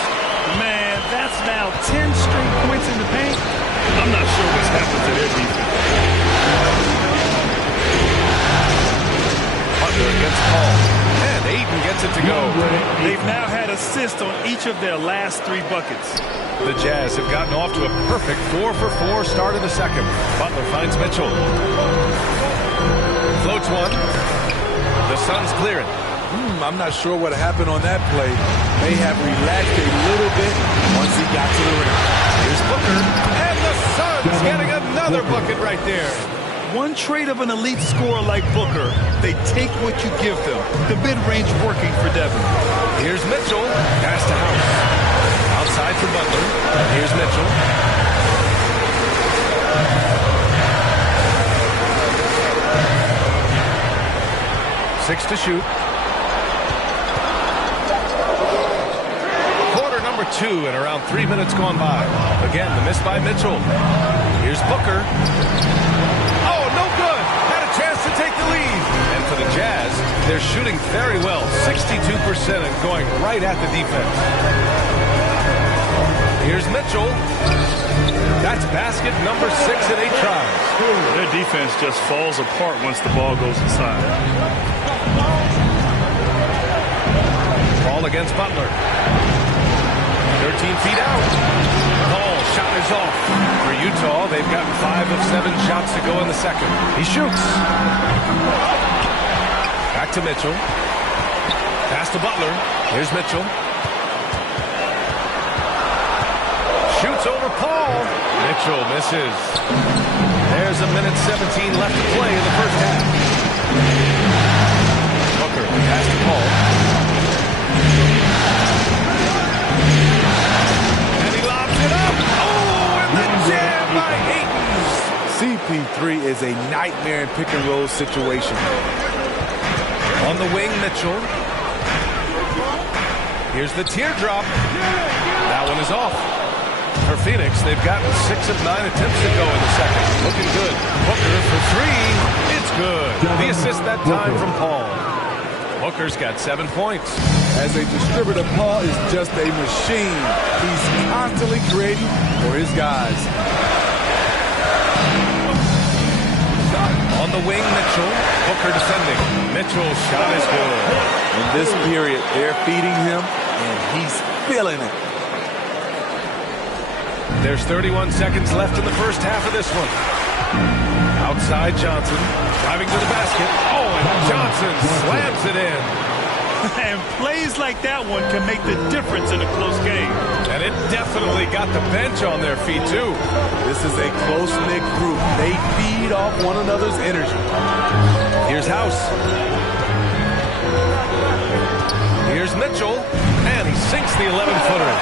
Man, that's now 10 straight points in the paint. I'm not sure what's happened to their defense. Butler against Paul. And Ayton gets it to go. They've now had assists on each of their last 3 buckets. The Jazz have gotten off to a perfect 4-for-4 start in the second. Butler finds Mitchell. Floats one. The Suns clear it. I'm not sure what happened on that play. May have relaxed a little bit once he got to the rim. Here's Booker. And the Suns getting another bucket right there. One trait of an elite scorer like Booker, they take what you give them. The mid-range working for Devin. Here's Mitchell. Pass to House. Outside for Butler. Here's Mitchell. 6 to shoot. Quarter number 2 and around 3 minutes gone by. Again, the miss by Mitchell. Here's Booker. Oh, no good. Had a chance to take the lead. And for the Jazz, they're shooting very well. 62% and going right at the defense. Here's Mitchell. That's basket number 6 in 8 tries. Their defense just falls apart once the ball goes inside. Ball against Butler. 13 feet out. Paul shot is off. For Utah, they've gotten 5 of 7 shots to go in the second. He shoots. Back to Mitchell. Pass to Butler. Here's Mitchell. Shoots over Paul. Mitchell misses. There's a minute 17 left to play in the first half. Booker pass to Paul. And he lobs it up. Oh, and the jam by Ayton. CP3 is a nightmare in pick and roll situation. On the wing, Mitchell. Here's the teardrop. That one is off. For Phoenix, they've gotten 6 of 9 attempts to go in the second. Looking good. Booker for 3. It's good. The assist that time from Paul. Booker's got 7 points. As a distributor, Paul is just a machine. He's constantly creating for his guys. On the wing, Mitchell. Booker defending. Mitchell's shot is good. In this period, they're feeding him, and he's feeling it. There's 31 seconds left in the first half of this one. Outside Johnson, driving to the basket. Oh, and Johnson slams it in. And plays like that one can make the difference in a close game. And it definitely got the bench on their feet, too. This is a close-knit group. They feed off one another's energy. Here's House. Here's Mitchell. And he sinks the 11-footer.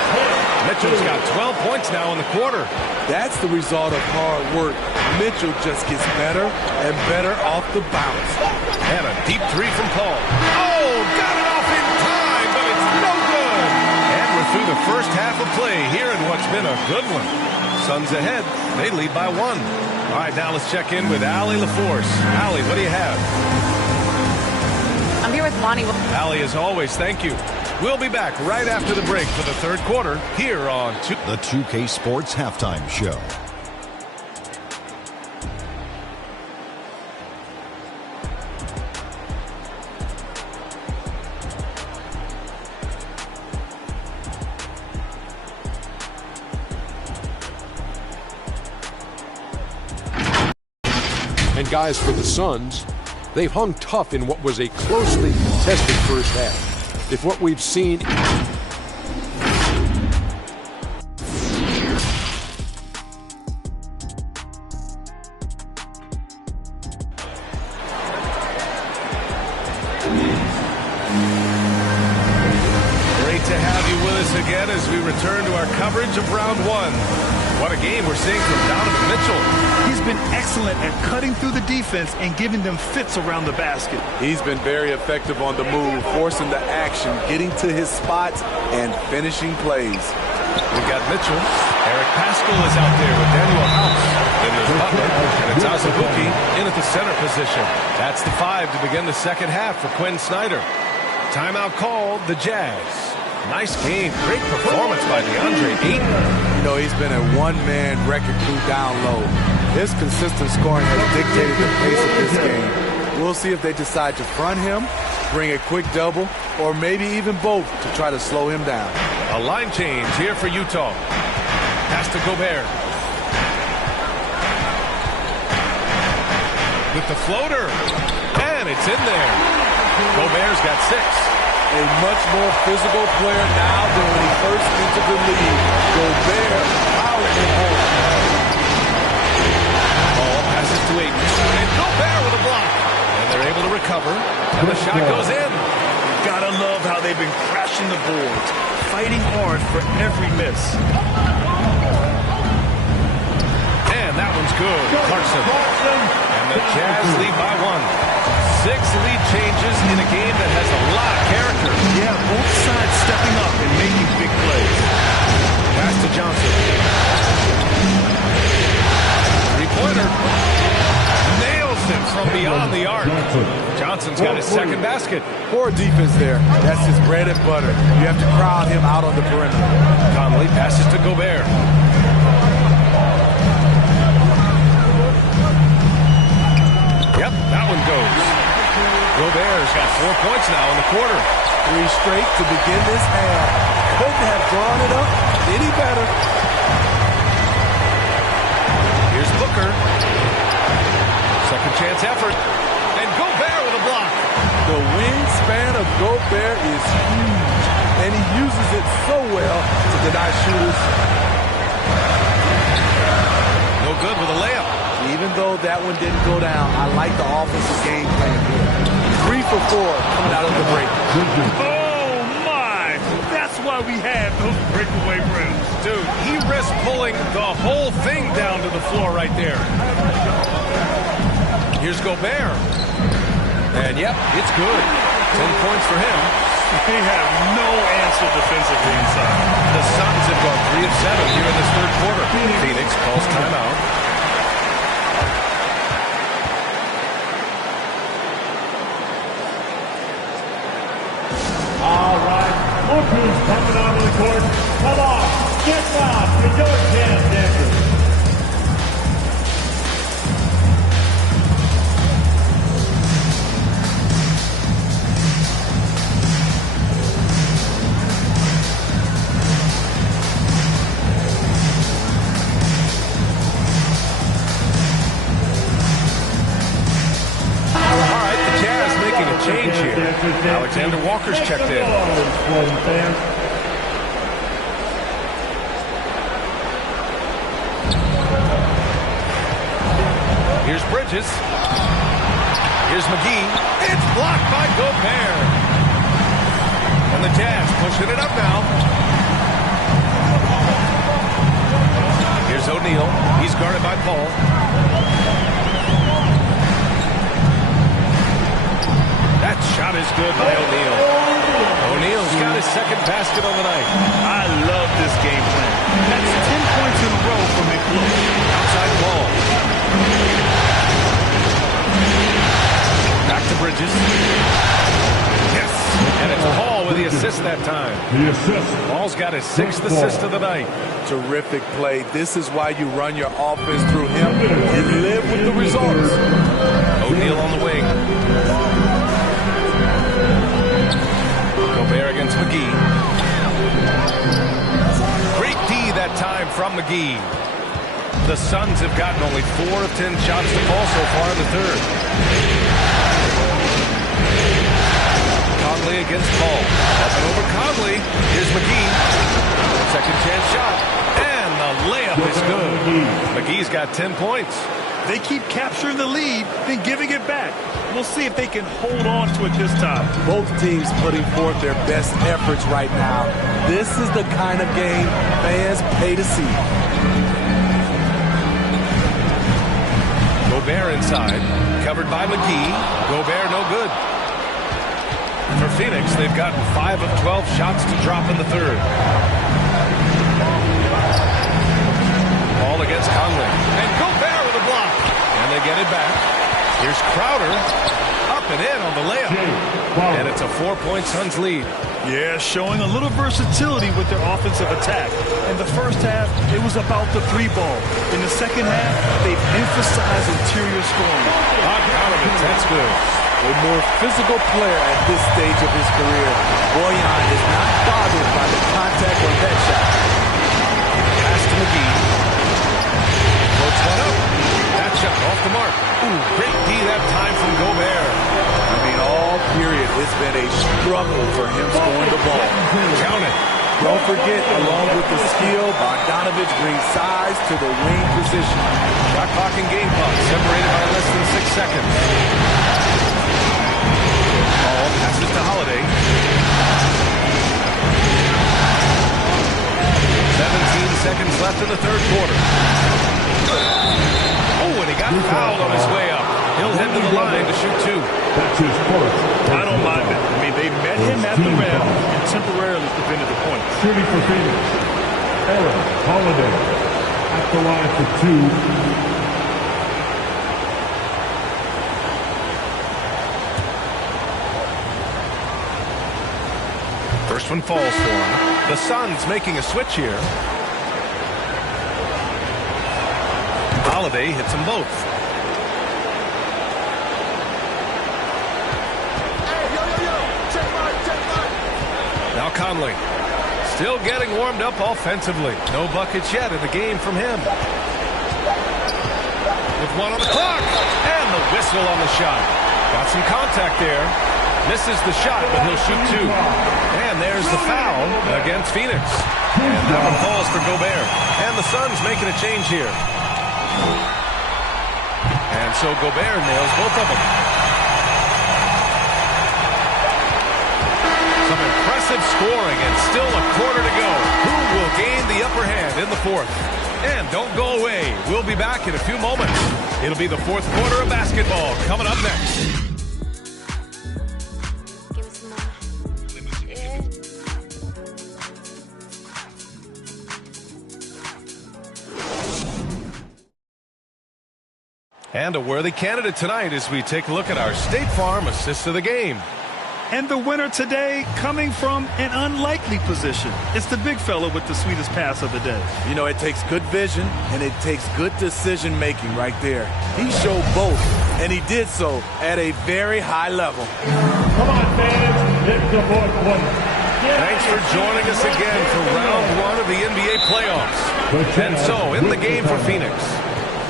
Mitchell's got 12 points now in the quarter. That's the result of hard work. Mitchell just gets better and better off the bounce. And a deep 3 from Paul. Oh, got it off in time, but it's no good. And we're through the first half of play here in what's been a good one. Suns ahead. They lead by 1. All right, now let's check in with Allie LaForce. Allie, what do you have? I'm here with Lonnie. Allie, as always, thank you. We'll be back right after the break for the third quarter here on the 2K Sports Halftime Show. And guys, for the Suns, they've hung tough in what was a closely contested first half. If what we've seen great to have you with us again as we return to our coverage of round one. What a game we're seeing from Donovan Mitchell. He's been excellent at cutting through the defense and giving them fits around the basket. He's been very effective on the move, forcing the action, getting to his spots, and finishing plays. We've got Mitchell. Eric Paschal is out there with Daniel House. Then there's Butler, and it's Azubuike in at the center position. That's the 5 to begin the second half for Quinn Snyder. Timeout called the Jazz. Nice game. Great performance by DeAndre Ayton. You know, he's been a one-man wrecking crew down low. His consistent scoring has dictated the pace of this game. We'll see if they decide to front him, bring a quick double, or maybe even both to try to slow him down. A line change here for Utah. Pass to Gobert. With the floater. And it's in there. Gobert's got 6. A much more physical player now than when he first entered the league. Gobert powering him home. Ball passes to Ayton. And Gobert with a block. And they're able to recover. And the shot goes in. Gotta love how they've been crashing the boards, fighting hard for every miss. And that one's good. Clarkson. And the Jazz lead by 1. 6 lead changes in a game that has a lot of character. Yeah, both sides stepping up and making big plays. Pass to Johnson. 3-pointer. Nails it from beyond the arc. Johnson's got his second basket. Poor defense there. That's his bread and butter. You have to crowd him out on the perimeter. Conley passes to Gobert. Yep, that one goes. Gobert's got 4 points now in the quarter. 3 straight to begin this half. Couldn't have drawn it up any better. Here's Booker. Second chance effort. And Gobert with a block. The wingspan of Gobert is huge, and he uses it so well to deny shooters. No good with a layup. Even though that one didn't go down, I like the offensive game plan here. 3 for 4 coming out of the break. Oh, my! That's why we have those breakaway rims. Dude, he risked pulling the whole thing down to the floor right there. Here's Gobert. And, yep, it's good. 10 points for him. They have no answer defensively inside. The Suns have gone 3 of 7 here in this third quarter. Phoenix calls timeout. All right, more crews coming onto the court. Come on, get down to your jam dancers. Change here. Alexander Walker's checked in. Here's Bridges. Here's McGee. It's blocked by Gobert. And the Jazz pushing it up now. Here's O'Neal. He's guarded by Paul. That shot is good by O'Neal. O'Neal's got his second basket on the night. I love this game plan. That's 10 points in a row for McGee. Outside the ball. Back to Bridges. Yes. And it's Paul with the assist that time. The assist. Paul's got his 6th assist of the night. Terrific play. This is why you run your offense through him. You live with the results. O'Neal on the wing. Gobert against McGee. Great D that time from McGee. The Suns have gotten only 4 of 10 shots to fall so far in the third. Conley against Paul. Up and over Conley. Here's McGee. Second chance shot. And the layup is good. McGee's got 10 points. They keep capturing the lead, then giving it back. We'll see if they can hold on to it this time. Both teams putting forth their best efforts right now. This is the kind of game fans pay to see. Gobert inside, covered by McGee. Gobert no good. For Phoenix, they've gotten 5 of 12 shots to drop in the third. Ball against Conley. And Gobert with a block. And they get it back. Here's Crowder. Up and in on the layup. And it's a 4-point Suns lead. Yeah, showing a little versatility with their offensive attack. In the first half, it was about the 3-ball. In the second half, they've emphasized interior scoring. That's good. A more physical player at this stage of his career. Bojan is not bothered by the contact on that shot. Pass to McGee. Puts one up. That shot off the mark. Ooh, great D that time from Gobert. I mean, all period, it's been a struggle for him scoring the ball. Count it. Don't forget, along with the skill, Bogdanovich brings size to the wing position. Shot clock and game clock separated by less than 6 seconds. Ball passes to Holiday. 17 seconds left in the third quarter. Oh, and he got fouled on his way up. He'll head to the line to shoot 2. That's his first. I don't mind it. I mean, they met him at the rim and temporarily prevented the point. Shooting for Phoenix, Aaron Holiday at the line for 2. First one falls for him. The Suns making a switch here. Holiday hits them both. Now Conley. Still getting warmed up offensively. No buckets yet in the game from him. With one on the clock. And the whistle on the shot. Got some contact there. Misses the shot, but he'll shoot 2. And there's the foul against Phoenix. And that one falls for Gobert. And the Suns making a change here. And so Gobert nails both of them. Some impressive scoring and still a quarter to go. Who will gain the upper hand in the fourth? And don't go away. We'll be back in a few moments. It'll be the fourth quarter of basketball coming up next. And a worthy candidate tonight as we take a look at our State Farm assist of the game. And the winner today coming from an unlikely position. It's the big fella with the sweetest pass of the day. You know, it takes good vision and it takes good decision making right there. He showed both, and he did so at a very high level. Come on, fans. It's the fourth quarter. Thanks for joining us again for round 1 of the NBA playoffs. And so, in the game for Phoenix,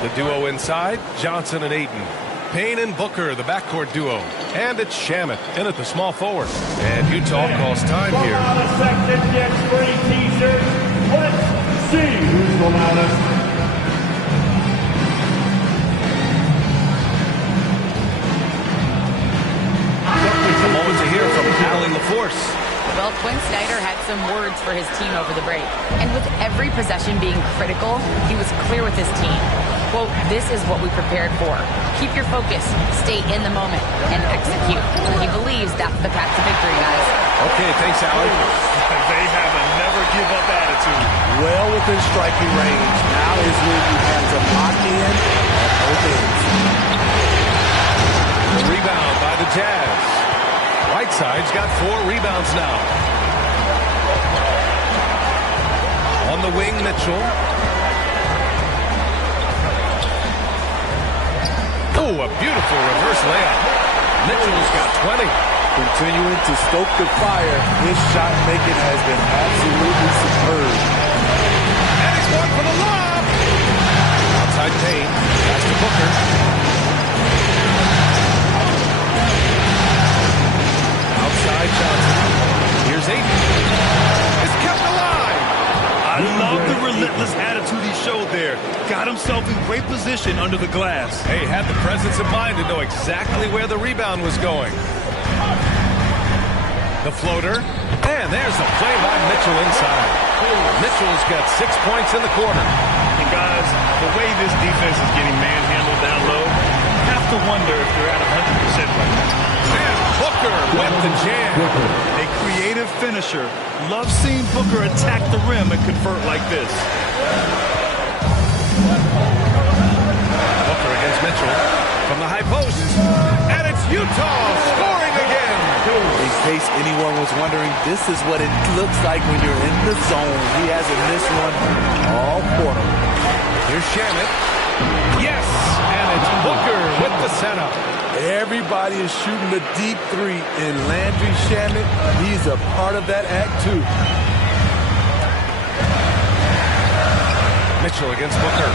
the duo inside, Johnson and Ayton. Payne and Booker, the backcourt duo. And it's Shamet in at the small forward. And Utah calls time here. Section gets free t-shirts. Let's see who's the loudest. A moment to hear from Allie LaForce. Well, Quinn Snyder had some words for his team over the break. And with every possession being critical, he was clear with his team. Quote, this is what we prepared for. Keep your focus, stay in the moment, and execute. He believes that's the path to victory, guys. Okay, thanks, Allie. They have a never-give-up attitude. Well within striking range. Now is when you have to lock in at both ends. The rebound by the Jazz. Whiteside's got 4 rebounds now. On the wing, Mitchell. Oh, a beautiful reverse layup. Mitchell's got 20. Continuing to stoke the fire, his shot making has been absolutely superb. And he's going for the lob. Outside Payne. Pass to Booker. Outside Johnson. Here's Ayton. It's kept alive. I love the relentless attitude he showed there. Got himself in great position under the glass. Hey, had the presence of mind to know exactly where the rebound was going. The floater. And there's the play by Mitchell inside. Mitchell's got 6 points in the quarter. And guys, the way this defense is getting manhandled down low, you have to wonder if they're at 100% right now. And Booker with the jam. A creative finisher. Love seeing Booker attack the rim and convert like this. Booker against Mitchell from the high post. And it's Utah scoring again. In case anyone was wondering, this is what it looks like when you're in the zone. He hasn't missed one all quarter. Here's Shamet. Yes, and it's Booker with the setup. Everybody is shooting the deep three, and Landry Shamet, he's a part of that act too. Mitchell against Booker.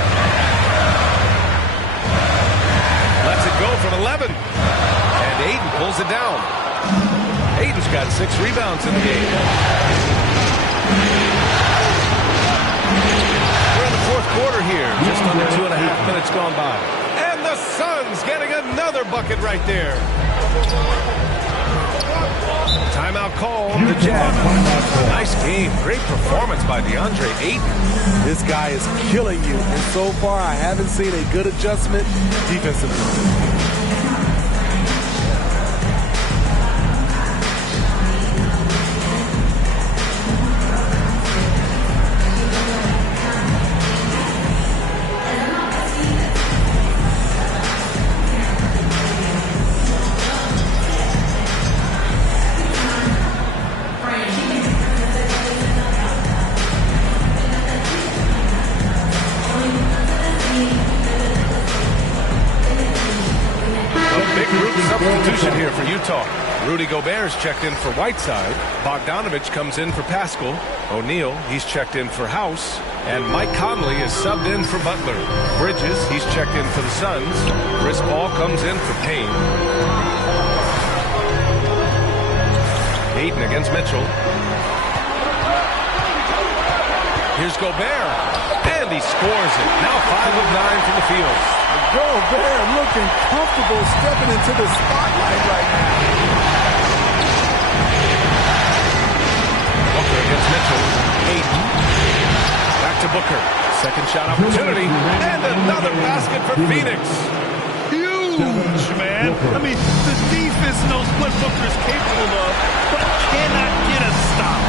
Lets it go from 11. And Aiden pulls it down. Aiden's got 6 rebounds in the game. We're in the fourth quarter here. Just under 2.5 minutes gone by. And the Suns getting another bucket right there. Timeout called. The Jazz. Nice game. Great performance by DeAndre Ayton. This guy is killing you. And so far, I haven't seen a good adjustment defensively. Substitution here for Utah. Rudy Gobert's checked in for Whiteside. Bogdanovich comes in for Pascal. O'Neal, he's checked in for House. And Mike Conley is subbed in for Butler. Bridges, he's checked in for the Suns. Chris Paul comes in for Payne. Ayton against Mitchell. Here's Gobert. And he scores it. Now 5 of 9 from the field. Gobert looking comfortable stepping into the spotlight right now. Booker against Mitchell. Ayton. Back to Booker. Second shot opportunity. And another basket for Phoenix. Huge, man. I mean, the defense knows what Booker is capable of, but cannot get a stop.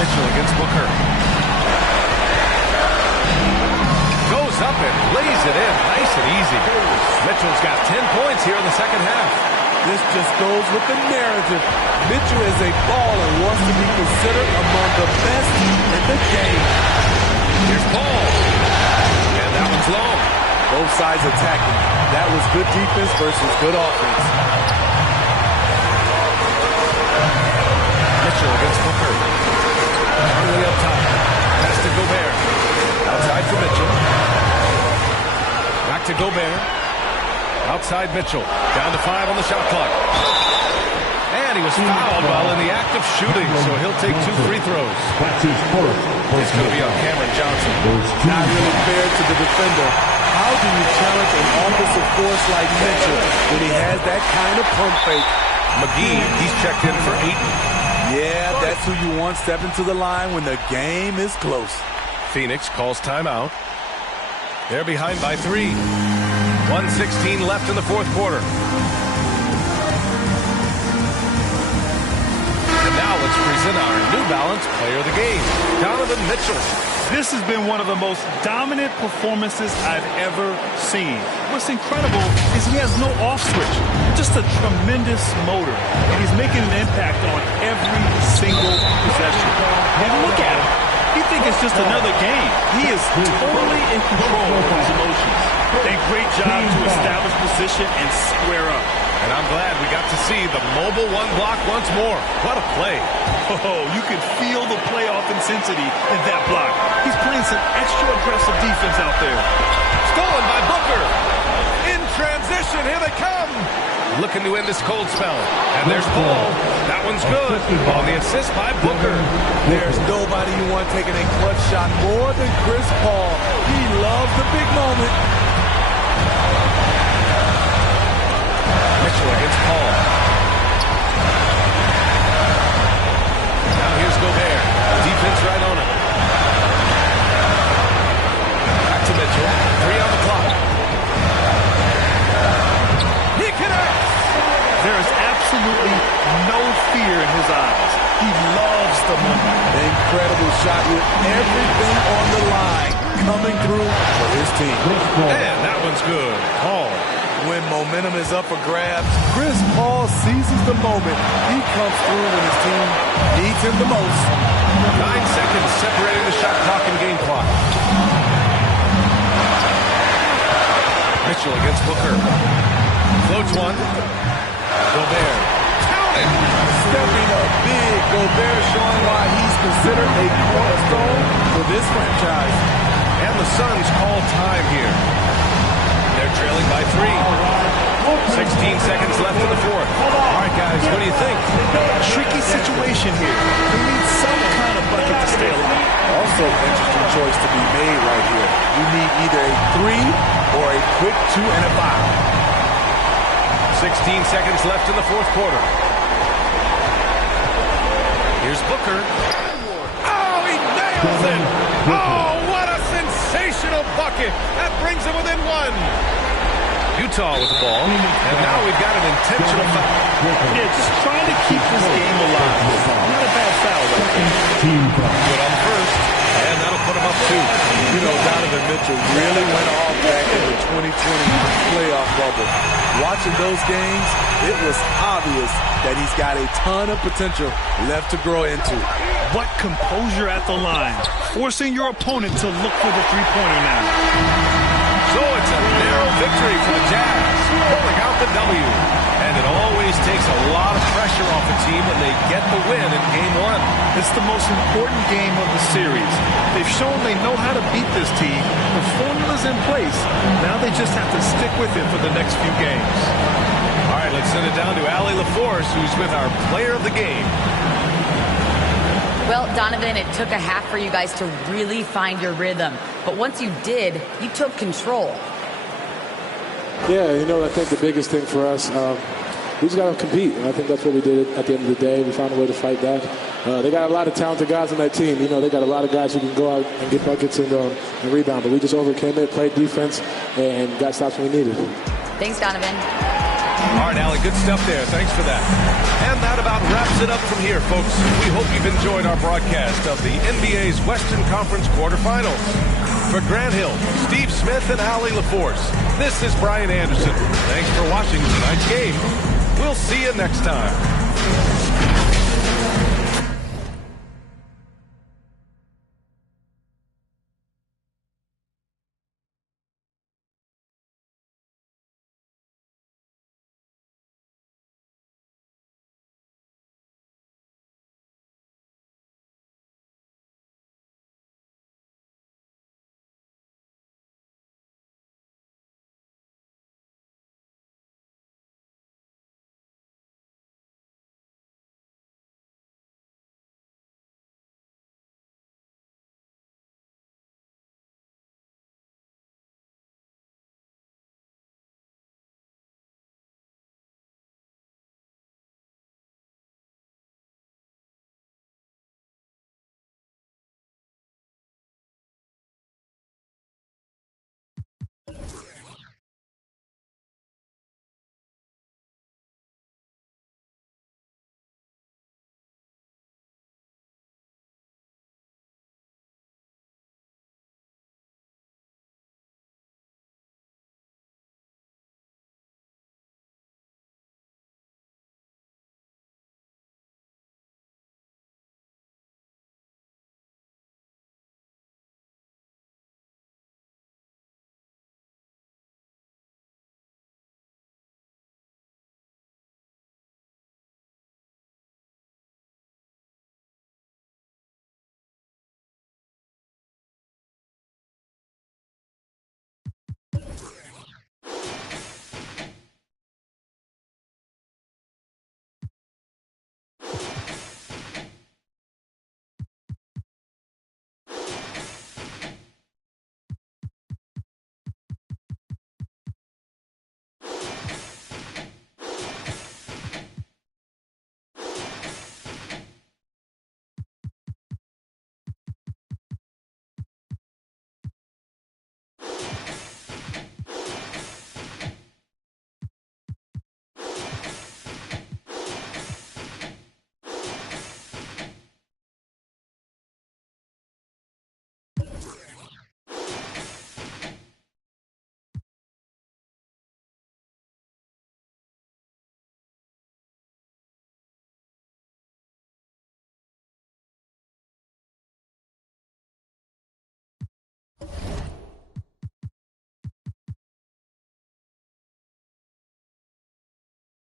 Mitchell against Booker. Goes up and lays it in. Nice and easy. Mitchell's got 10 points here in the second half. This just goes with the narrative. Mitchell is a baller, wants to be considered among the best in the game. Here's Paul. And that one's long. Both sides attacking. That was good defense versus good offense. Mitchell against Booker. Conley up top. Pass to Gobert. Outside for Mitchell. Back to Gobert. Outside Mitchell. Down to 5 on the shot clock. And he was fouled while in the act of shooting, so he'll take 2 free throws. It's going to be on Cameron Johnson. Not really fair to the defender. How do you challenge an offensive force like Mitchell when he has that kind of pump fake? McGee, he's checked in for Ayton. Yeah, that's who you want stepping to the line when the game is close. Phoenix calls timeout. They're behind by 3. 1:16 left in the fourth quarter. And now let's present our New Balance player of the game, Donovan Mitchell. This has been one of the most dominant performances I've ever seen. What's incredible is he has no off switch, just a tremendous motor, and he's making an impact on every single possession. And look at him. You think it's just another game. He is totally in control of his emotions. A great job to establish position and square up. And I'm glad we got to see the mobile one block once more. What a play. Oh, you can feel the playoff intensity in that block. He's playing some extra aggressive defense out there. Stolen by Booker. In transition, here they come. looking to end this cold spell. And there's Paul. That one's good. On the assist by Booker. There's nobody you want taking a clutch shot more than Chris Paul. He loves the big moment. Mitchell against Paul. Now here's Gobert. Defense right on him. Back to Mitchell. 3 on the clock. He connects. There is absolutely no fear in his eyes. He loves the moment. Incredible shot with everything on the line coming through for his team. And that one's good. Paul. When momentum is up for grabs, Chris Paul seizes the moment. He comes through when his team needs him the most. 9 seconds separating the shot clock and game clock. Mitchell against Booker. Floats one. Gobert. Count it! Stepping up big. Gobert showing why he's considered a cornerstone for this franchise. And the Suns call time here. They're trailing by 3. 16 seconds left in the fourth. All right, guys, what do you think? Tricky situation here. He needs some kind of bucket to stay alive. Also, interesting choice to be made right here. You need either a 3 or a quick 2 and a foul. 16 seconds left in the fourth quarter. Here's Booker. Oh, he nails it! Oh, what a sensational bucket! That brings him within 1. Utah with the ball, and now we've got an intentional foul. Yeah, just trying to keep this game alive. Not a bad foul, though. Good on first, and that'll put him up 2. You know, Donovan Mitchell really went off back in the 2020 playoff bubble. Watching those games, it was obvious that he's got a ton of potential left to grow into. But composure at the line, forcing your opponent to look for the three-pointer now. So it's a narrow victory for the Jazz, pulling out the W. And it always takes a lot of pressure off a team when they get the win in Game 1. It's the most important game of the series. They've shown they know how to beat this team. The formula's in place. Now they just have to stick with it for the next few games. All right, let's send it down to Allie LaForce, who's with our player of the game. Well, Donovan, it took a half for you guys to really find your rhythm. But once you did, you took control. Yeah, I think the biggest thing for us, we just got to compete. And I think that's what we did at the end of the day. We found a way to fight back. They got a lot of talented guys on that team. They got a lot of guys who can go out and get buckets and rebound. But we just overcame it, played defense, and got stops when we needed. Thanks, Donovan. All right, Allie, good stuff there. Thanks for that. And that about wraps it up from here, folks. We hope you've enjoyed our broadcast of the NBA's Western Conference quarterfinals. For Grant Hill, Steve Smith, and Allie LaForce, this is Brian Anderson. Thanks for watching tonight's game. We'll see you next time.